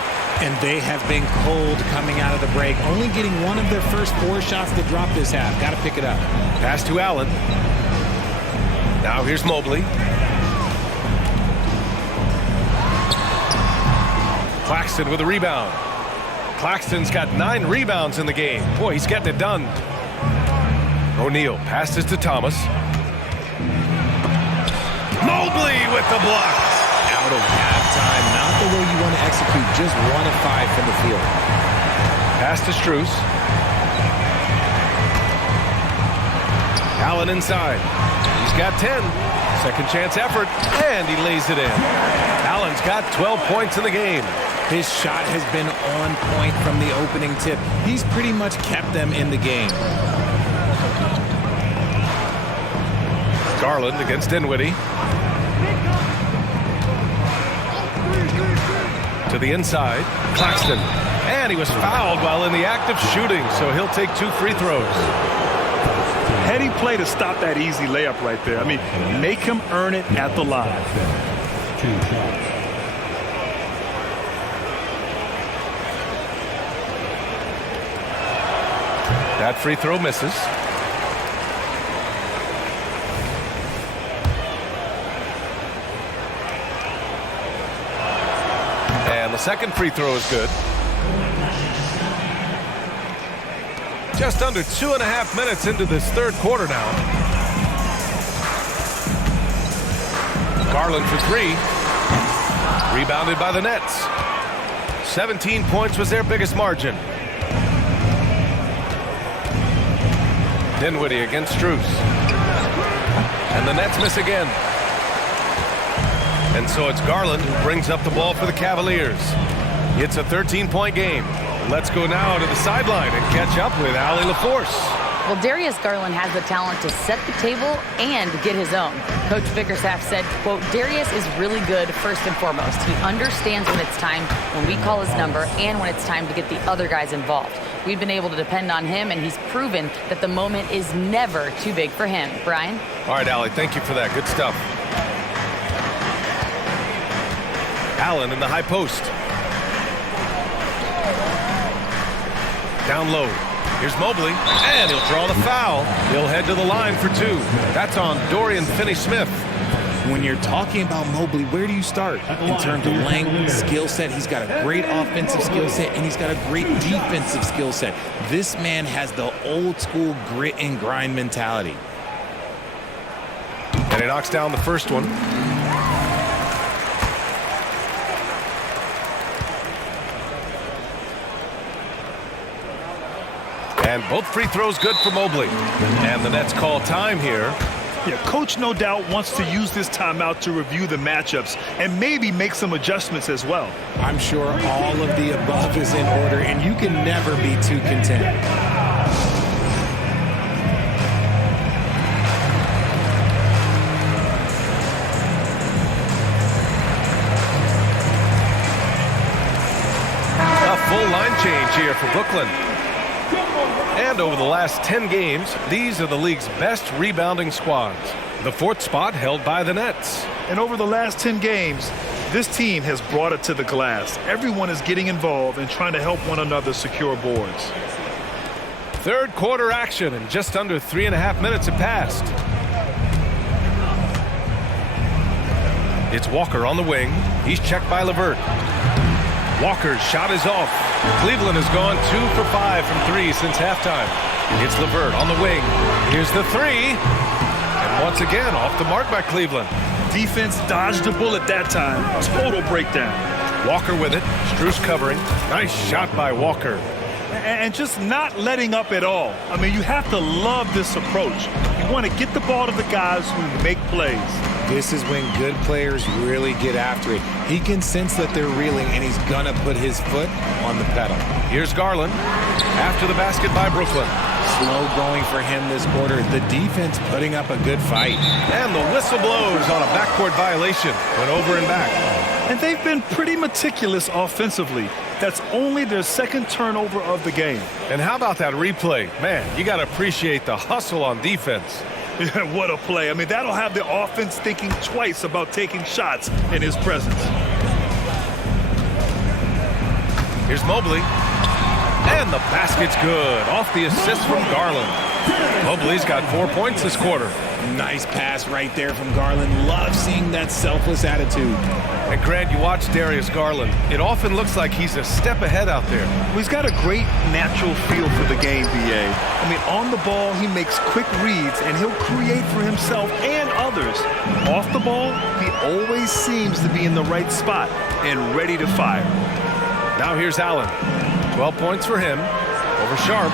And they have been cold coming out of the break. Only getting one of their first 4 shots to drop this half. Got to pick it up. Pass to Allen. Now here's Mobley. Claxton with a rebound. Claxton's got 9 rebounds in the game. Boy, he's getting it done. O'Neal passes to Thomas. Mobley with the block. Out of halftime. Not the way you want to execute. Just 1 of 5 from the field. Pass to Strus. Allen inside. He's got 10. Second chance effort. And he lays it in. Allen's got 12 points in the game. His shot has been on point from the opening tip. He's pretty much kept them in the game. Garland against Dinwiddie. To the inside. Claxton. And he was fouled while in the act of shooting, so he'll take 2 free throws. Heady play to stop that easy layup right there. I mean, make him earn it at the line. 2 shots. That free throw misses. And the second free throw is good. Just under 2.5 minutes into this third quarter now. Garland for 3. Rebounded by the Nets. 17 points was their biggest margin. Dinwiddie against Strus. And the Nets miss again. And so it's Garland who brings up the ball for the Cavaliers. It's a 13-point game. Let's go now to the sideline and catch up with Allie LaForce. Well, Darius Garland has the talent to set the table and get his own. Coach Bickerstaff said, quote, Darius is really good first and foremost. He understands when it's time, when we call his number, and when it's time to get the other guys involved. We've been able to depend on him, and he's proven that the moment is never too big for him. Brian? All right, Allie, thank you for that. Good stuff. Allen in the high post. Down low. Here's Mobley, and he'll draw the foul. He'll head to the line for 2. That's on Dorian Finney-Smith. When you're talking about Mobley, where do you start? In terms of length, skill set, he's got a great offensive skill set, and he's got a great defensive skill set. This man has the old school grit and grind mentality. And he knocks down the first one. And both free throws good for Mobley. And the Nets call time here. Yeah, coach no doubt wants to use this timeout to review the matchups and maybe make some adjustments as well. I'm sure all of the above is in order, and you can never be too content. A full line change here for Brooklyn. And over the last 10 games, these are the league's best rebounding squads. The 4th spot held by the Nets. And over the last 10 games, this team has brought it to the glass. Everyone is getting involved and trying to help one another secure boards. Third quarter action, and just under 3.5 minutes have passed. It's Walker on the wing. He's checked by LeVert. Walker's shot is off. Cleveland has gone 2 for 5 from 3 since halftime. It's LeVert on the wing. Here's the 3. And once again, off the mark by Cleveland. Defense dodged a bullet that time. Total breakdown. Walker with it. Strus covering. Nice shot by Walker. And just not letting up at all. I mean, you have to love this approach. You want to get the ball to the guys who make plays. This is when good players really get after it. He can sense that they're reeling, and he's going to put his foot on the pedal. Here's Garland after the basket by Brooklyn. Slow going for him this quarter. The defense putting up a good fight. And the whistle blows on a backcourt violation. Went over and back. And they've been pretty meticulous offensively. That's only their 2nd turnover of the game. And how about that replay? Man, you got to appreciate the hustle on defense. What a play. I mean, that'll have the offense thinking twice about taking shots in his presence. Here's Mobley. And the basket's good. Off the assist from Garland. Mobley's got 4 points this quarter. Nice pass right there from Garland. Love seeing that selfless attitude. And Grant, you watch Darius Garland. It often looks like he's a step ahead out there. Well, he's got a great natural feel for the game, B.A. I mean, on the ball, he makes quick reads, and he'll create for himself and others. Off the ball, he always seems to be in the right spot and ready to fire. Now here's Allen. 12 points for him. Over Sharp.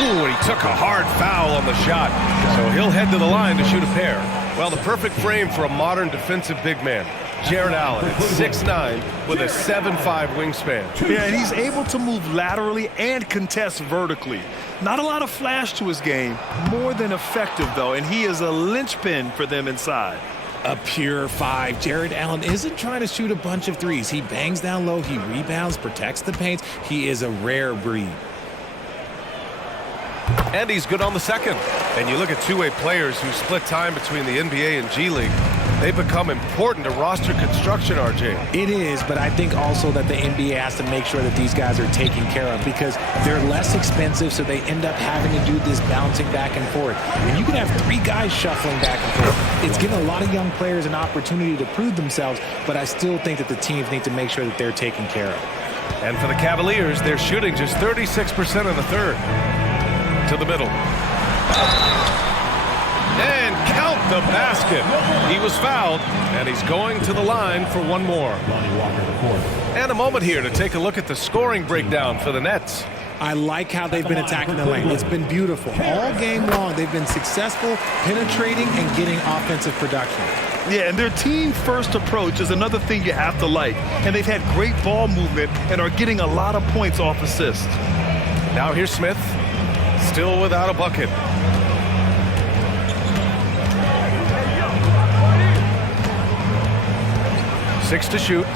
Ooh, and he took a hard foul on the shot. So he'll head to the line to shoot a pair. Well, the perfect frame for a modern defensive big man. Jared Allen at 6'9" with a 7'5" wingspan. Yeah, and he's able to move laterally and contest vertically. Not a lot of flash to his game. More than effective, though, and he is a linchpin for them inside. A pure 5. Jared Allen isn't trying to shoot a bunch of threes. He bangs down low, he rebounds, protects the paint. He is a rare breed. And he's good on the second. And you look at two-way players who split time between the NBA and G League. They become important to roster construction, RJ. It is, but I think also that the NBA has to make sure that these guys are taken care of because they're less expensive, so they end up having to do this bouncing back and forth. When you can have 3 guys shuffling back and forth, it's giving a lot of young players an opportunity to prove themselves, but I still think that the teams need to make sure that they're taken care of. And for the Cavaliers, they're shooting just 36% in the third. To the middle. And count the basket. He was fouled, and he's going to the line for one more. And a moment here to take a look at the scoring breakdown for the Nets. I like how they've been attacking the lane. It's been beautiful. All game long, they've been successful penetrating and getting offensive production. Yeah, and their team-first approach is another thing you have to like. And they've had great ball movement and are getting a lot of points off assists. Now here's Smith. Still without a bucket. Six to shoot.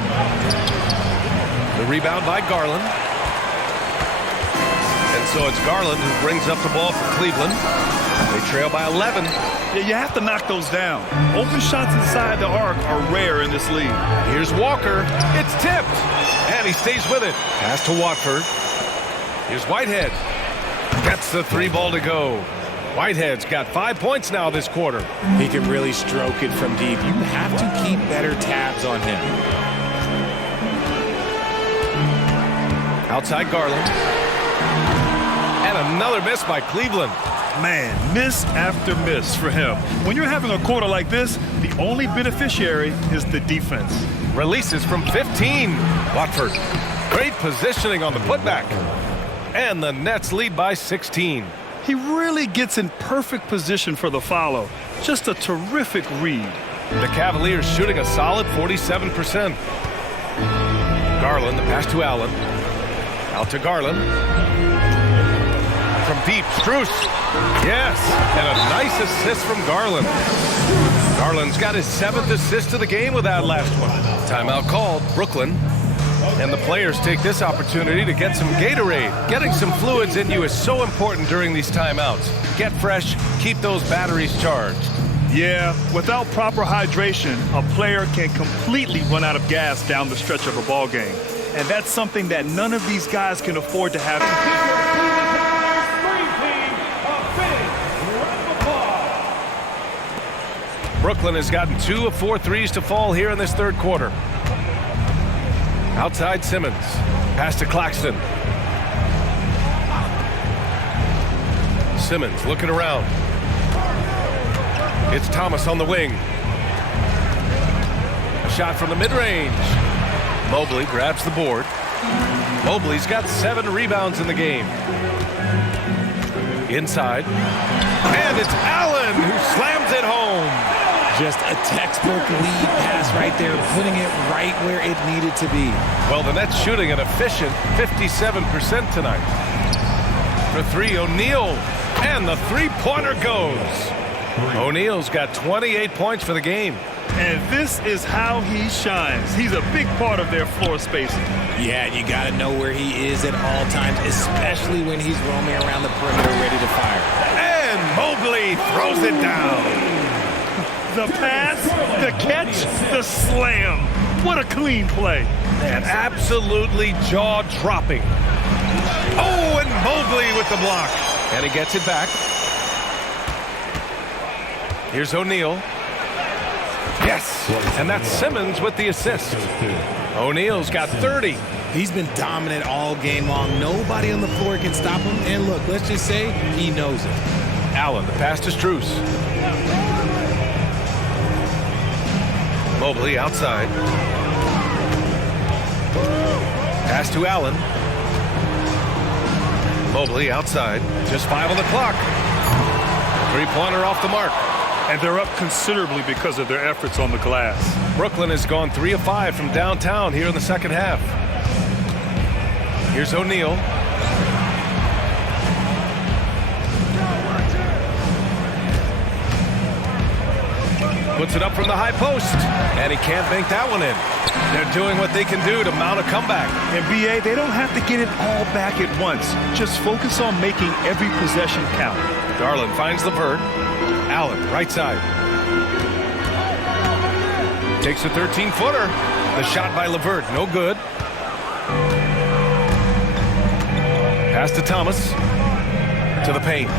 The rebound by Garland. And so it's Garland who brings up the ball for Cleveland. They trail by 11. Yeah, you have to knock those down. Open shots inside the arc are rare in this league. Here's Walker. It's tipped. And he stays with it. Pass to Watford. Here's Whitehead. Gets the 3 ball to go. Whitehead's got 5 points now this quarter. He can really stroke it from deep. You have to keep better tabs on him. Outside Garland. And another miss by Cleveland. Man, miss after miss for him. When you're having a quarter like this, the only beneficiary is the defense. Releases from 15. Watford. Great positioning on the putback. And the Nets lead by 16. He really gets in perfect position for the follow. Just a terrific read. The Cavaliers shooting a solid 47%. Garland, the pass to Allen. Out to Garland. From deep, Strus. Yes, and a nice assist from Garland. Garland's got his 7th assist of the game with that last one. Timeout called, Brooklyn. And the players take this opportunity to get some Gatorade. Getting some fluids in you is so important during these timeouts. Get fresh, keep those batteries charged. Yeah, without proper hydration, a player can completely run out of gas down the stretch of a ball game. And that's something that none of these guys can afford to have. Brooklyn has gotten 2 of 4 threes to fall here in this third quarter. Outside Simmons. Pass to Claxton. Simmons looking around. It's Thomas on the wing. A shot from the mid-range. Mobley grabs the board. Mobley's got 7 rebounds in the game. Inside. And it's Allen who slams it home. Just a textbook lead pass right there, putting it right where it needed to be. Well, the Nets shooting an efficient 57% tonight. For 3, O'Neal. And the 3-pointer goes. O'Neal's got 28 points for the game. And this is how he shines. He's a big part of their floor spacing. Yeah, you got to know where he is at all times, especially when he's roaming around the perimeter ready to fire. And Mobley throws it down. The pass, the catch, the slam. What a clean play. And absolutely jaw-dropping. Oh, and Mobley with the block. And he gets it back. Here's O'Neal. Yes, and that's Simmons with the assist. O'Neal's got 30. He's been dominant all game long. Nobody on the floor can stop him. And look, let's just say he knows it. Allen, the pass to Strus. Mobley outside. Pass to Allen. Mobley outside. Just 5 on the clock. 3-pointer off the mark. And they're up considerably because of their efforts on the glass. Brooklyn has gone 3 of 5 from downtown here in the second half. Here's O'Neal. Puts it up from the high post. And he can't bank that one in. They're doing what they can do to mount a comeback. In BA, they don't have to get it all back at once. Just focus on making every possession count. Garland finds LeVert. Allen, right side. Takes a 13-footer. The shot by LeVert, no good. Pass to Thomas. To the paint.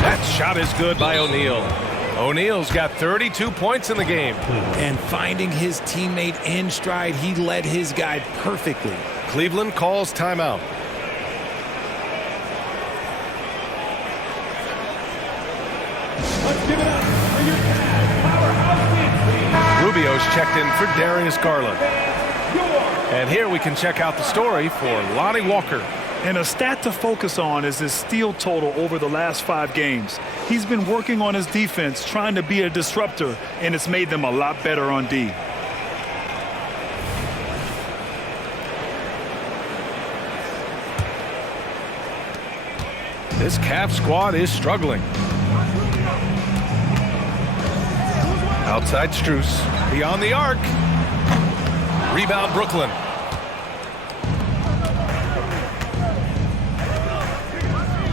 That shot is good by O'Neal. O'Neal's got 32 points in the game. And finding his teammate in stride, he led his guy perfectly. Cleveland calls timeout. Rubio's checked in for Darius Garland. And here we can check out the story for Lonnie Walker. And a stat to focus on is his steal total over the last 5 games. He's been working on his defense, trying to be a disruptor, and it's made them a lot better on D. This Cavs squad is struggling. Outside Strus, beyond the arc. Rebound Brooklyn.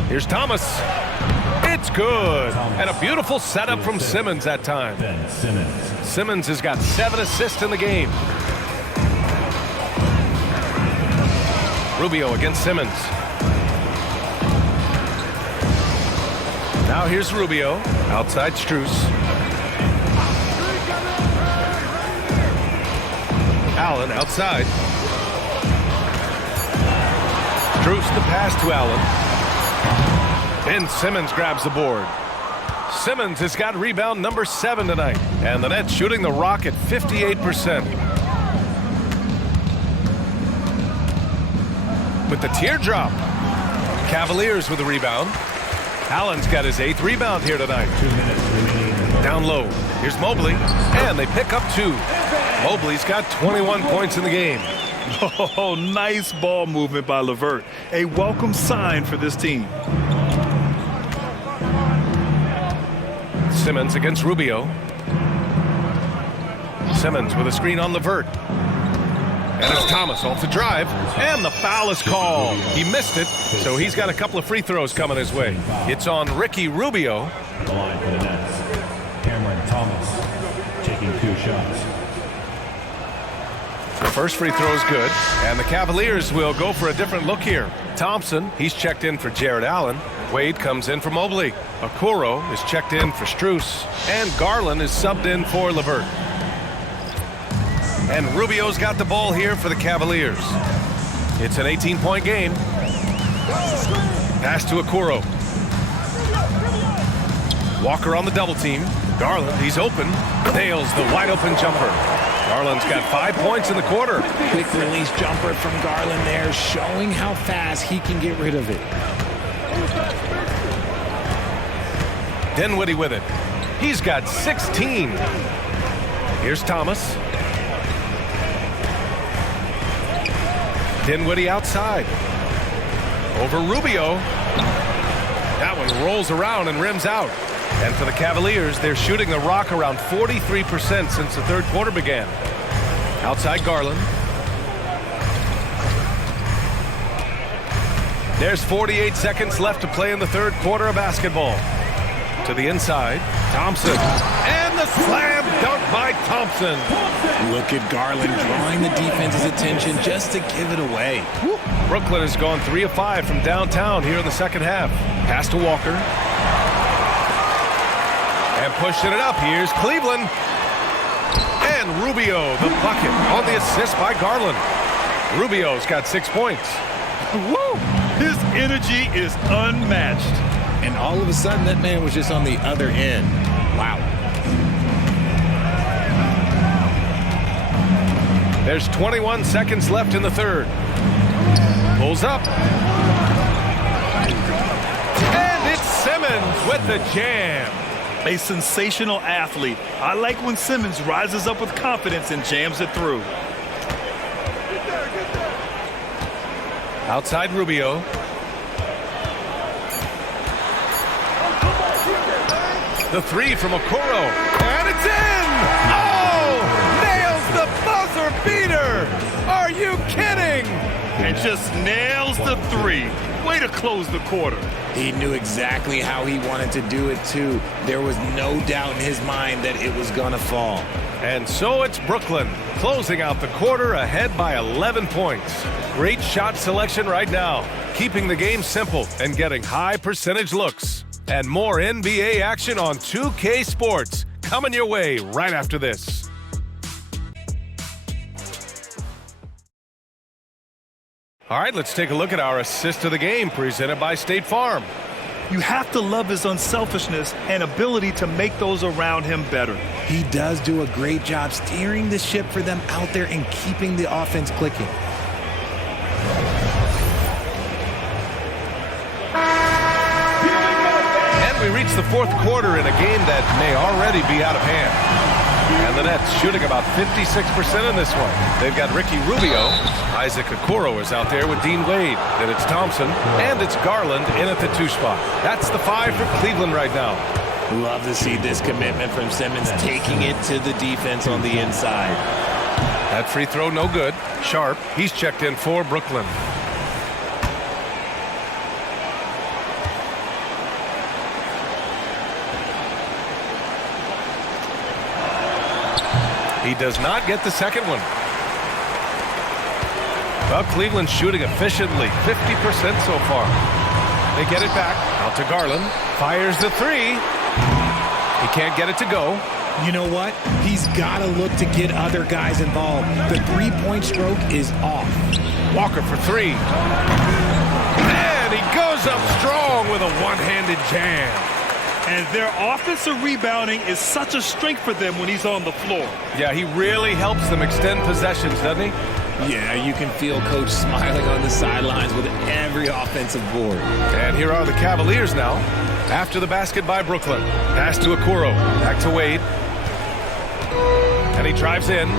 Here's Thomas. It's good. And a beautiful setup from Simmons that time. Simmons has got 7 assists in the game. Rubio against Simmons. Now here's Rubio. Outside Strus. Allen outside. Strus the pass to Allen. Ben Simmons grabs the board. Simmons has got rebound number 7 tonight. And the Nets shooting the rock at 58%. With the teardrop. Cavaliers with the rebound. Allen's got his 8th rebound here tonight. Down low. Here's Mobley. And they pick up 2. Mobley's got 21 points in the game. Oh, nice ball movement by LeVert. A welcome sign for this team. Simmons against Rubio. Simmons with a screen on LeVert. And it's Thomas off the drive. And the foul is called. He missed it, so he's got a couple of free throws coming his way. It's on Ricky Rubio. The line for the Nets. Cameron Thomas taking 2 shots. The first free throw is good. And the Cavaliers will go for a different look here. Thompson, he's checked in for Jared Allen. Wade comes in for Mobley. Okoro is checked in for Strus. And Garland is subbed in for LeVert. And Rubio's got the ball here for the Cavaliers. It's an 18-point game. Pass to Okoro. Walker on the double team. Garland, he's open. Nails the wide open jumper. Garland's got 5 points in the quarter. Quick release jumper from Garland there, showing how fast he can get rid of it. Dinwiddie with it. He's got 16. Here's Thomas. Dinwiddie outside. Over Rubio. That one rolls around and rims out. And for the Cavaliers, they're shooting the rock around 43% since the third quarter began. Outside Garland. There's 48 seconds left to play in the third quarter of basketball. To the inside, Thompson. And the slam dunk by Thompson. Look at Garland drawing the defense's attention just to give it away. Brooklyn has gone 3 of 5 from downtown here in the second half. Pass to Walker. And pushing it up, here's Cleveland. And Rubio, the bucket on the assist by Garland. Rubio's got 6 points. Woo! His energy is unmatched. And all of a sudden, that man was just on the other end. Wow. There's 21 seconds left in the third. Pulls up. And it's Simmons with the jam. A sensational athlete. I like when Simmons rises up with confidence and jams it through. Outside Rubio. The 3 from Okoro. And it's in! Oh! Nails the buzzer beater! Are you kidding? And just nails the 3. Way to close the quarter. He knew exactly how he wanted to do it, too. There was no doubt in his mind that it was going to fall. And so it's Brooklyn, closing out the quarter ahead by 11 points. Great shot selection right now, keeping the game simple and getting high percentage looks. And more NBA action on 2K Sports coming your way right after this. All right, let's take a look at our assist of the game presented by State Farm. You have to love his unselfishness and ability to make those around him better. He does do a great job steering the ship for them out there and keeping the offense clicking. And we reach the fourth quarter in a game that may already be out of hand. And the Nets shooting about 56% in this one. They've got Ricky Rubio. Isaac Okoro is out there with Dean Wade. Then it's Thompson. And it's Garland in at the 2 spot. That's the 5 for Cleveland right now. Love to see this commitment from Simmons, taking it to the defense on the inside. That free throw no good. Sharp, he's checked in for Brooklyn. He does not get the second one. Well, Cleveland's shooting efficiently, 50% so far. They get it back. Out to Garland. Fires the three. He can't get it to go. You know what? He's got to look to get other guys involved. The three-point stroke is off. Walker for three. And he goes up strong with a one-handed jam. And their offensive rebounding is such a strength for them when he's on the floor. Yeah, he really helps them extend possessions, doesn't he? Yeah, you can feel Coach smiling on the sidelines with every offensive board. And here are the Cavaliers now. After the basket by Brooklyn. Pass to Okoro. Back to Wade. And he drives in.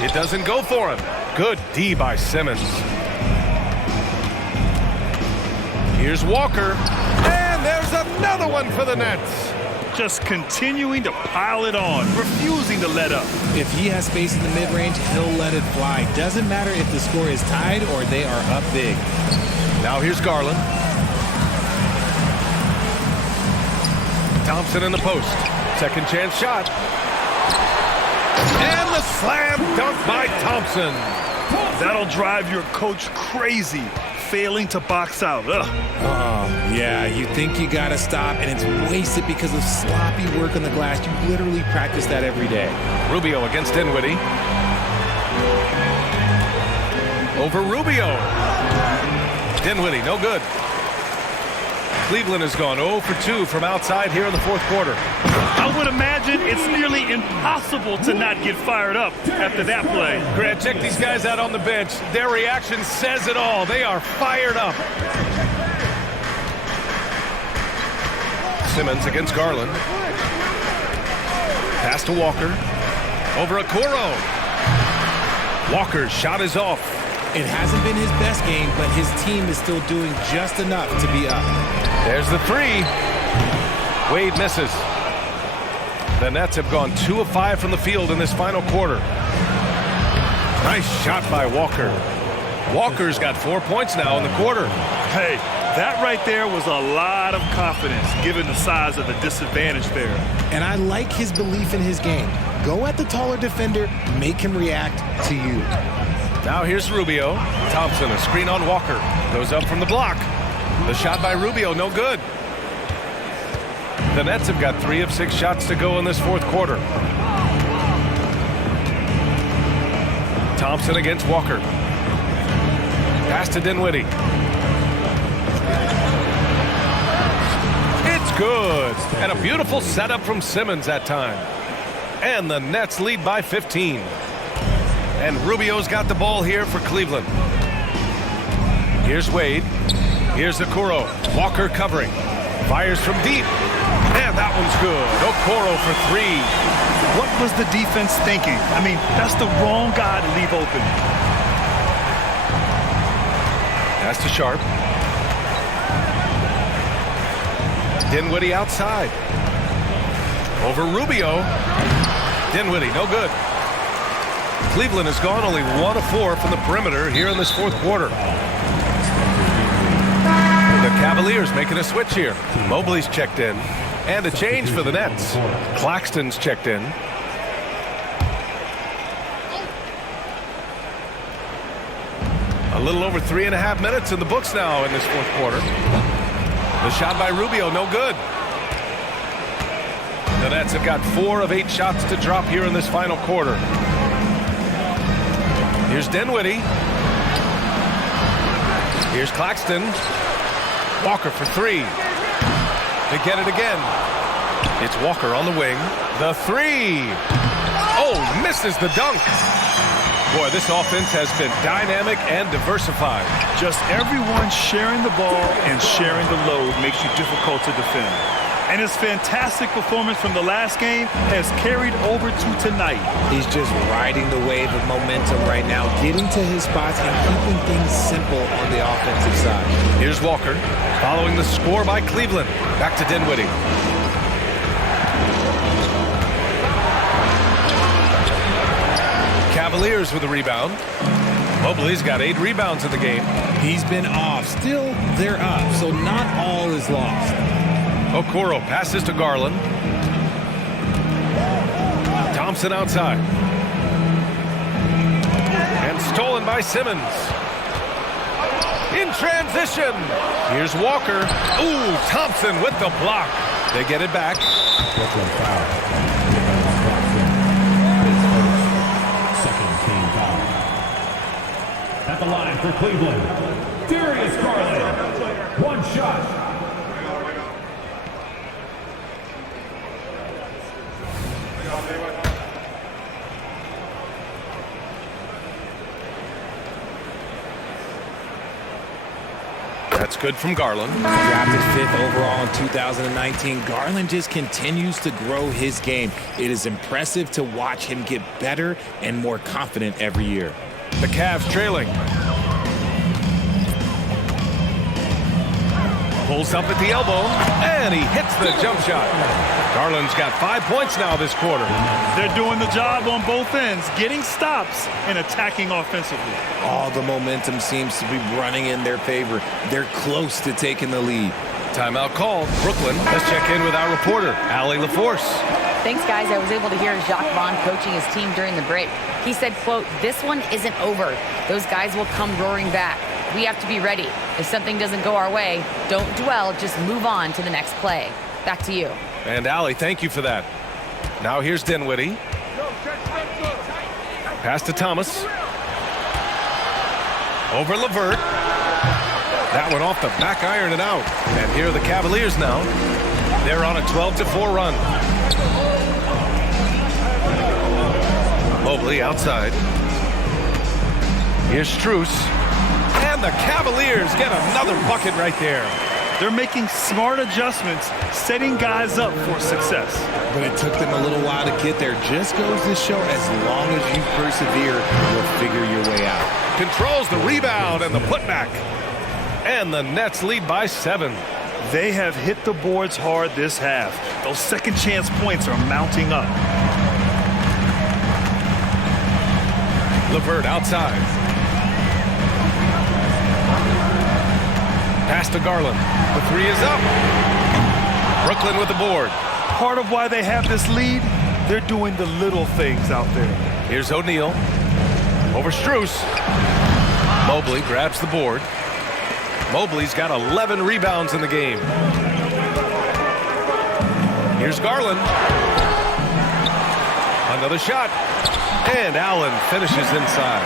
It doesn't go for him. Good D by Simmons. Here's Walker. And there's another one for the Nets. Just continuing to pile it on, refusing to let up. If he has space in the mid-range, he'll let it fly. Doesn't matter if the score is tied or they are up big. Now here's Garland. Thompson in the post. Second chance shot. And the slam dunk by Thompson. That'll drive your coach crazy, failing to box out. Ugh. Oh, yeah, you think you got to stop, and it's wasted because of sloppy work on the glass. You literally practice that every day. Rubio against Dinwiddie. Over Rubio. Dinwiddie, no good. Cleveland has gone 0 for 2 from outside here in the fourth quarter. I would imagine it's nearly impossible to not get fired up after that play. Grant, check these guys out on the bench. Their reaction says it all. They are fired up. Simmons against Garland. Pass to Walker. Over Okoro. Walker's shot is off. It hasn't been his best game, but his team is still doing just enough to be up. There's the three. Wade misses. The Nets have gone 2 of 5 from the field in this final quarter. Nice shot by Walker. Walker's got 4 points now in the quarter. Hey, that right there was a lot of confidence given the size of the disadvantage there. And I like his belief in his game. Go at the taller defender, make him react to you. Now here's Rubio. Thompson, a screen on Walker. Goes up from the block. The shot by Rubio, no good. The Nets have got 3 of 6 shots to go in this fourth quarter. Thompson against Walker. Pass to Dinwiddie. It's good. And a beautiful setup from Simmons that time. And the Nets lead by 15. And Rubio's got the ball here for Cleveland. Here's Wade. Here's Okoro. Walker covering. Fires from deep. And that one's good. Okoro for 3. What was the defense thinking? I mean, that's the wrong guy to leave open. Pass to Sharp. Dinwiddie outside. Over Rubio. Dinwiddie, no good. Cleveland has gone only 1 of 4 from the perimeter here in this fourth quarter. The Cavaliers making a switch here. Mobley's checked in. And a change for the Nets. Claxton's checked in. A little over 3.5 minutes in the books now in this fourth quarter. The shot by Rubio, no good. The Nets have got 4 of 8 shots to drop here in this final quarter. Here's Dinwiddie. Here's Claxton. Walker for 3. They get it again. It's Walker on the wing. The 3. Oh, misses the dunk. Boy, this offense has been dynamic and diversified. Just everyone sharing the ball and sharing the load makes you difficult to defend. And his fantastic performance from the last game has carried over to tonight. He's just riding the wave of momentum right now, getting to his spots and keeping things simple on the offensive side. Here's Walker, following the score by Cleveland. Back to Dinwiddie. Cavaliers with a rebound. Mobley's got 8 rebounds in the game. He's been off. Still, they're up, so not all is lost. Okoro passes to Garland. Thompson outside. And stolen by Simmons. In transition. Here's Walker. Ooh, Thompson with the block. They get it back. Brooklyn foul. Second team foul. At the line for Cleveland, Darius Garland. One shot. That's good from Garland. Drafted 5th overall in 2019, Garland just continues to grow his game. It is impressive to watch him get better and more confident every year. The Cavs trailing. Pulls up at the elbow, and he hits the jump shot. Garland's got 5 points now this quarter. They're doing the job on both ends, getting stops and attacking offensively. All the momentum seems to be running in their favor. They're close to taking the lead. Timeout called. Brooklyn. Let's check in with our reporter, Allie LaForce. Thanks, guys. I was able to hear Jacques Vaughn coaching his team during the break. He said, quote, "This one isn't over. Those guys will come roaring back. We have to be ready. If something doesn't go our way, don't dwell, just move on to the next play." Back to you. And Allie, thank you for that. Now here's Dinwiddie. Pass to Thomas. Over LeVert. That one off the back iron and out. And here are the Cavaliers now. They're on a 12-4 run. Mobley outside. Here's Strus. And the Cavaliers get another bucket right there. They're making smart adjustments, setting guys up for success. But it took them a little while to get there. Just goes to show, as long as you persevere, you'll figure your way out. Controls the rebound and the putback. And the Nets lead by 7. They have hit the boards hard this half. Those second chance points are mounting up. LeVert outside. Pass to Garland. The 3 is up. Brooklyn with the board. Part of why they have this lead, they're doing the little things out there. Here's O'Neal. Over Strus. Mobley grabs the board. Mobley's got 11 rebounds in the game. Here's Garland. Another shot. And Allen finishes inside.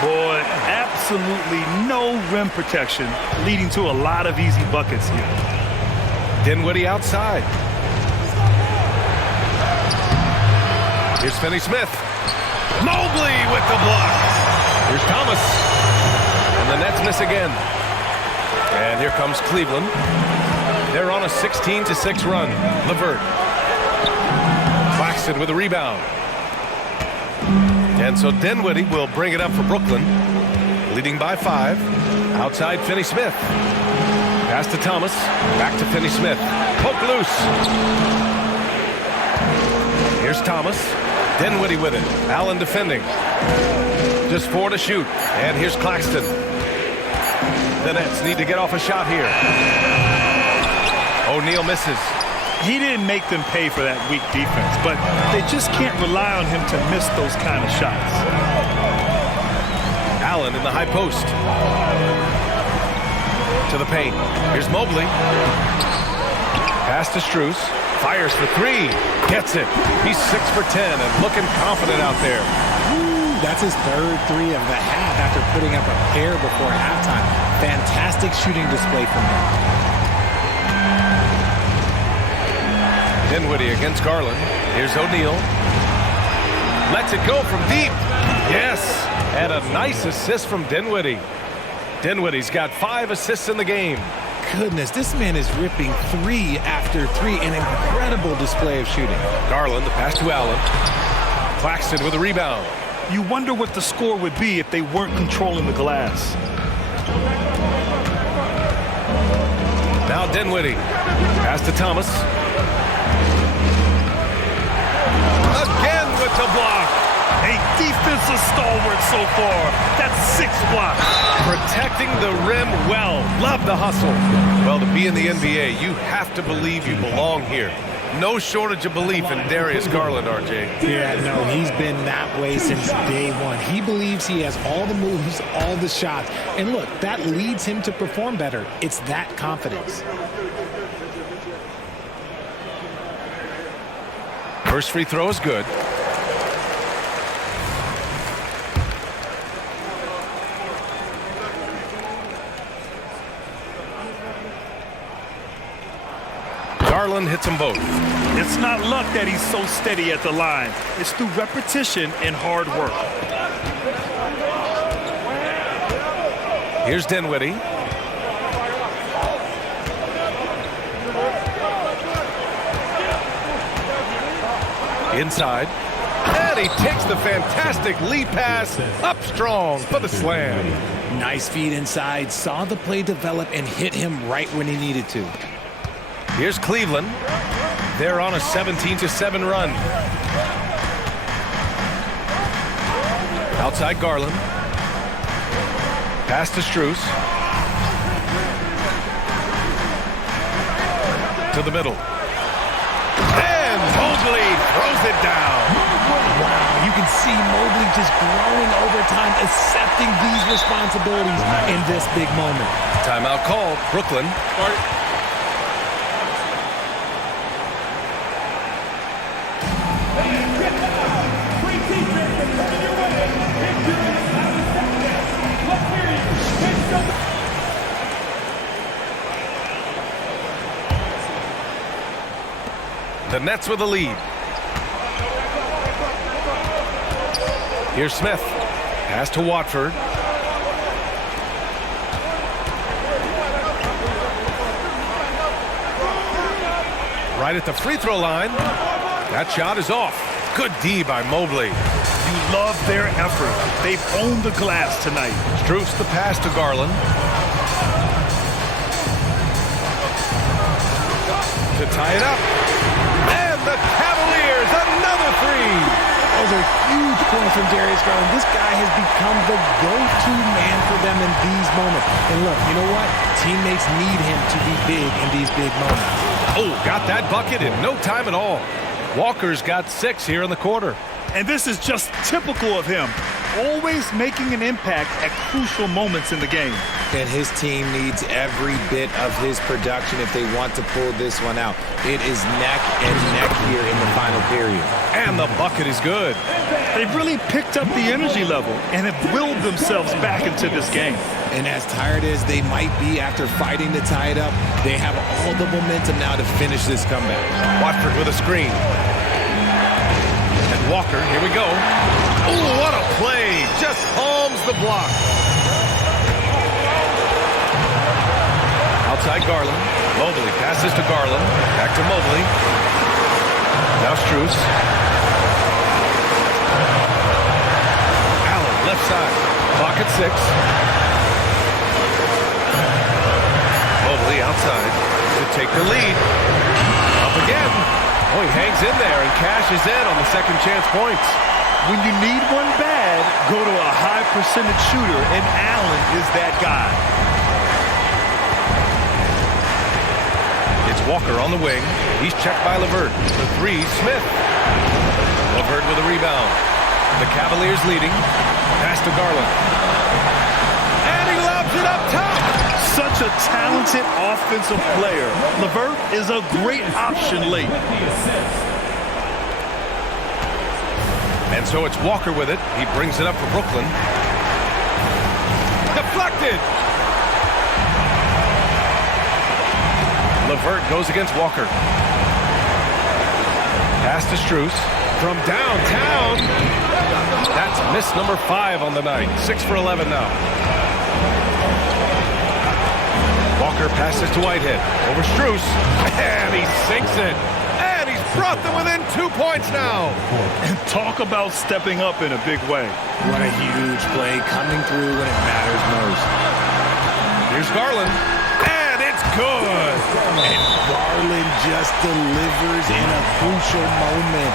Boy, absolutely no rim protection, leading to a lot of easy buckets here. Dinwiddie outside. Here's Finney-Smith. Mobley with the block. Here's Thomas. And the Nets miss again. And here comes Cleveland. They're on a 16-6 run. LeVert. Claxton with a rebound. And so Dinwiddie will bring it up for Brooklyn. Leading by 5. Outside Finney-Smith. Pass to Thomas. Back to Finney-Smith. Poke loose. Here's Thomas. Dinwiddie with it. Allen defending. Just 4 to shoot. And here's Claxton. The Nets need to get off a shot here. O'Neal misses. He didn't make them pay for that weak defense, but they just can't rely on him to miss those kind of shots. Allen in the high post. To the paint. Here's Mobley. Pass to Strus. Fires for 3. Gets it. He's 6 for 10 and looking confident out there. Woo, that's his 3rd 3 of the half after putting up a pair before halftime. Fantastic shooting display from him. Dinwiddie against Garland. Here's O'Neal. Lets it go from deep. Yes. And a nice assist from Dinwiddie. Dinwiddie's got 5 assists in the game. Goodness, this man is ripping 3 after 3. An incredible display of shooting. Garland, the pass to Allen. Claxton with a rebound. You wonder what the score would be if they weren't controlling the glass. Now Dinwiddie. Pass to Thomas. Again with the block. A defensive stalwart so far. That's 6 blocks. Protecting the rim well. Love the hustle. Well, to be in the NBA, you have to believe you belong here. No shortage of belief in Darius Garland, RJ. Yeah, no, he's been that way since day one. He believes he has all the moves, all the shots. And look, that leads him to perform better. It's that confidence. First free throw is good. Garland hits them both. It's not luck that he's so steady at the line. It's through repetition and hard work. Here's Dinwiddie. Inside. And he takes the fantastic lead pass up strong for the slam. Nice feed inside. Saw the play develop and hit him right when he needed to. Here's Cleveland. They're on a 17-7 run. Outside Garland. Pass to Strus. To the middle. And Mobley throws it down. Wow, you can see Mobley just growing over time, accepting these responsibilities in this big moment. Timeout called. Brooklyn. The Nets with the lead. Here's Smith. Pass to Watford. Right at the free throw line. That shot is off. Good D by Mobley. You love their effort. They've owned the glass tonight. Strus the pass to Garland. To tie it up. And the Cavaliers, another three. Those are huge points from Darius Garland. This guy has become the go-to man for them in these moments. And look, you know what? Teammates need him to be big in these big moments. Oh, got that bucket in no time at all. Walker's got 6 here in the quarter. And this is just typical of him. Always making an impact at crucial moments in the game. And his team needs every bit of his production if they want to pull this one out. It is neck and neck here in the final period. And the bucket is good. They've really picked up the energy level and have willed themselves back into this game. And as tired as they might be after fighting to tie it up, they have all the momentum now to finish this comeback. Watford with a screen. And Walker, here we go. Oh, what a play. Just palms the block. Outside Garland. Mobley passes to Garland. Back to Mobley. Now Strus. Allen, left side. Clock at 6. Mobley outside to take the lead. Up again. Oh, he hangs in there and cashes in on the second chance points. When you need one bad, go to a high percentage shooter, and Allen is that guy. It's Walker on the wing. He's checked by LeVert. The 3, Smith. LeVert with a rebound. The Cavaliers leading. Pass to Garland. And he lobs it up top. Such a talented offensive player. LeVert is a great option late. And so it's Walker with it. He brings it up for Brooklyn. Deflected. LeVert goes against Walker. Pass to Strus from downtown. That's miss number 5 on the night. 6 for 11 now. Walker passes to Whitehead. Over Strus. And he sinks it. And he's brought them within 2 points now. And talk about stepping up in a big way. What a huge play coming through when it matters most. Here's Garland. And it's good. And Garland just delivers in a crucial moment.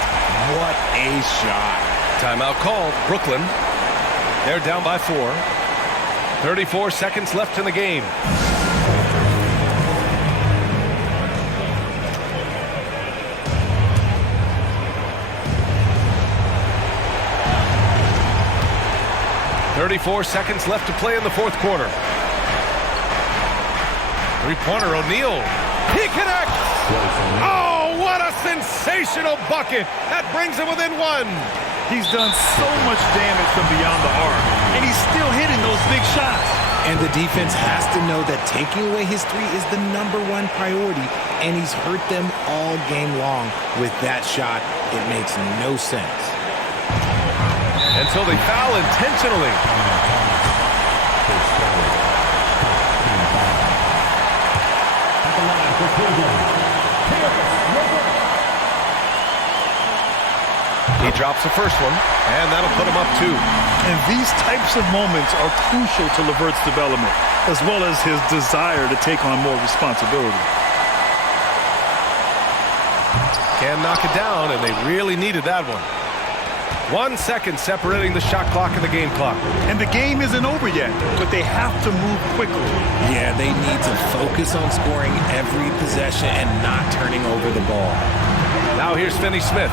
What a shot. Timeout called. Brooklyn. They're down by 4. 34 seconds left in the game. 34 seconds left to play in the fourth quarter. Three-pointer, O'Neal. He connects! Oh, what a sensational bucket! That brings him within one. He's done so much damage from beyond the arc, and he's still hitting those big shots. And the defense has to know that taking away his three is the #1 priority, and he's hurt them all game long with that shot. It makes no sense. Until they foul intentionally. He drops the first one, and that'll put him up 2. And these types of moments are crucial to LeVert's development, as well as his desire to take on more responsibility. Can knock it down, and they really needed that one. 1 second separating the shot clock and the game clock. And the game isn't over yet, but they have to move quickly. Yeah, they need to focus on scoring every possession and not turning over the ball. Now here's Finney Smith.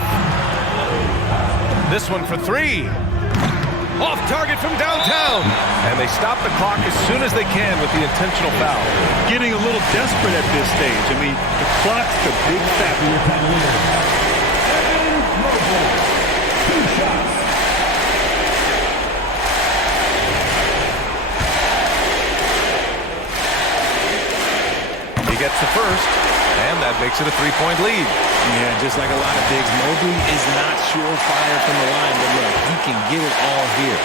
This one for 3. Off target from downtown. And they stop the clock as soon as they can with the intentional foul. Getting a little desperate at this stage. I mean, the clock's the big factor. He gets the first, and that makes it a 3-point lead. Yeah, just like a lot of bigs, Mobley is not surefire from the line, but look, he can get it all here.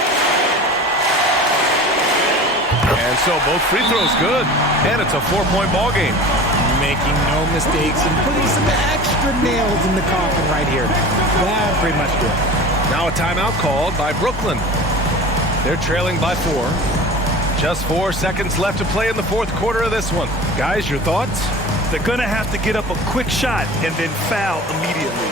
And so both free throws good, and it's a 4-point ball game. Making no mistakes and putting some extra nails in the coffin right here. That pretty much did. Now a timeout called by Brooklyn. They're trailing by 4. Just 4 seconds left to play in the fourth quarter of this one. Guys, your thoughts? They're going to have to get up a quick shot and then foul immediately.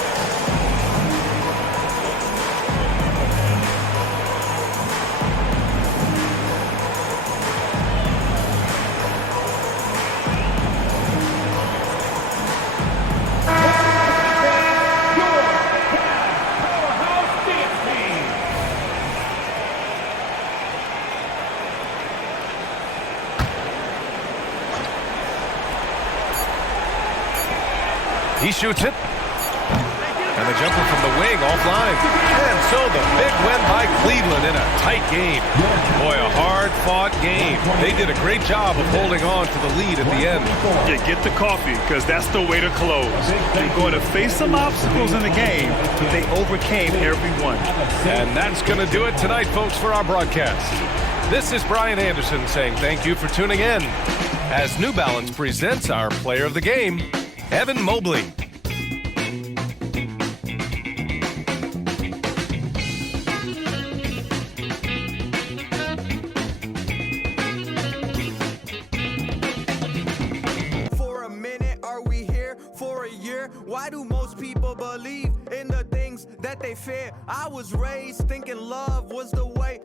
He shoots it. And the jumper from the wing offline. And so the big win by Cleveland in a tight game. Boy, a hard-fought game. They did a great job of holding on to the lead at the end. Yeah, get the coffee, because that's the way to close. You're going to face some obstacles in the game, but they overcame every one. And that's going to do it tonight, folks, for our broadcast. This is Brian Anderson saying thank you for tuning in as New Balance presents our player of the game, Evan Mobley. For a minute, are we here? For a year? Why do most people believe in the things that they fear? I was raised thinking love was the way.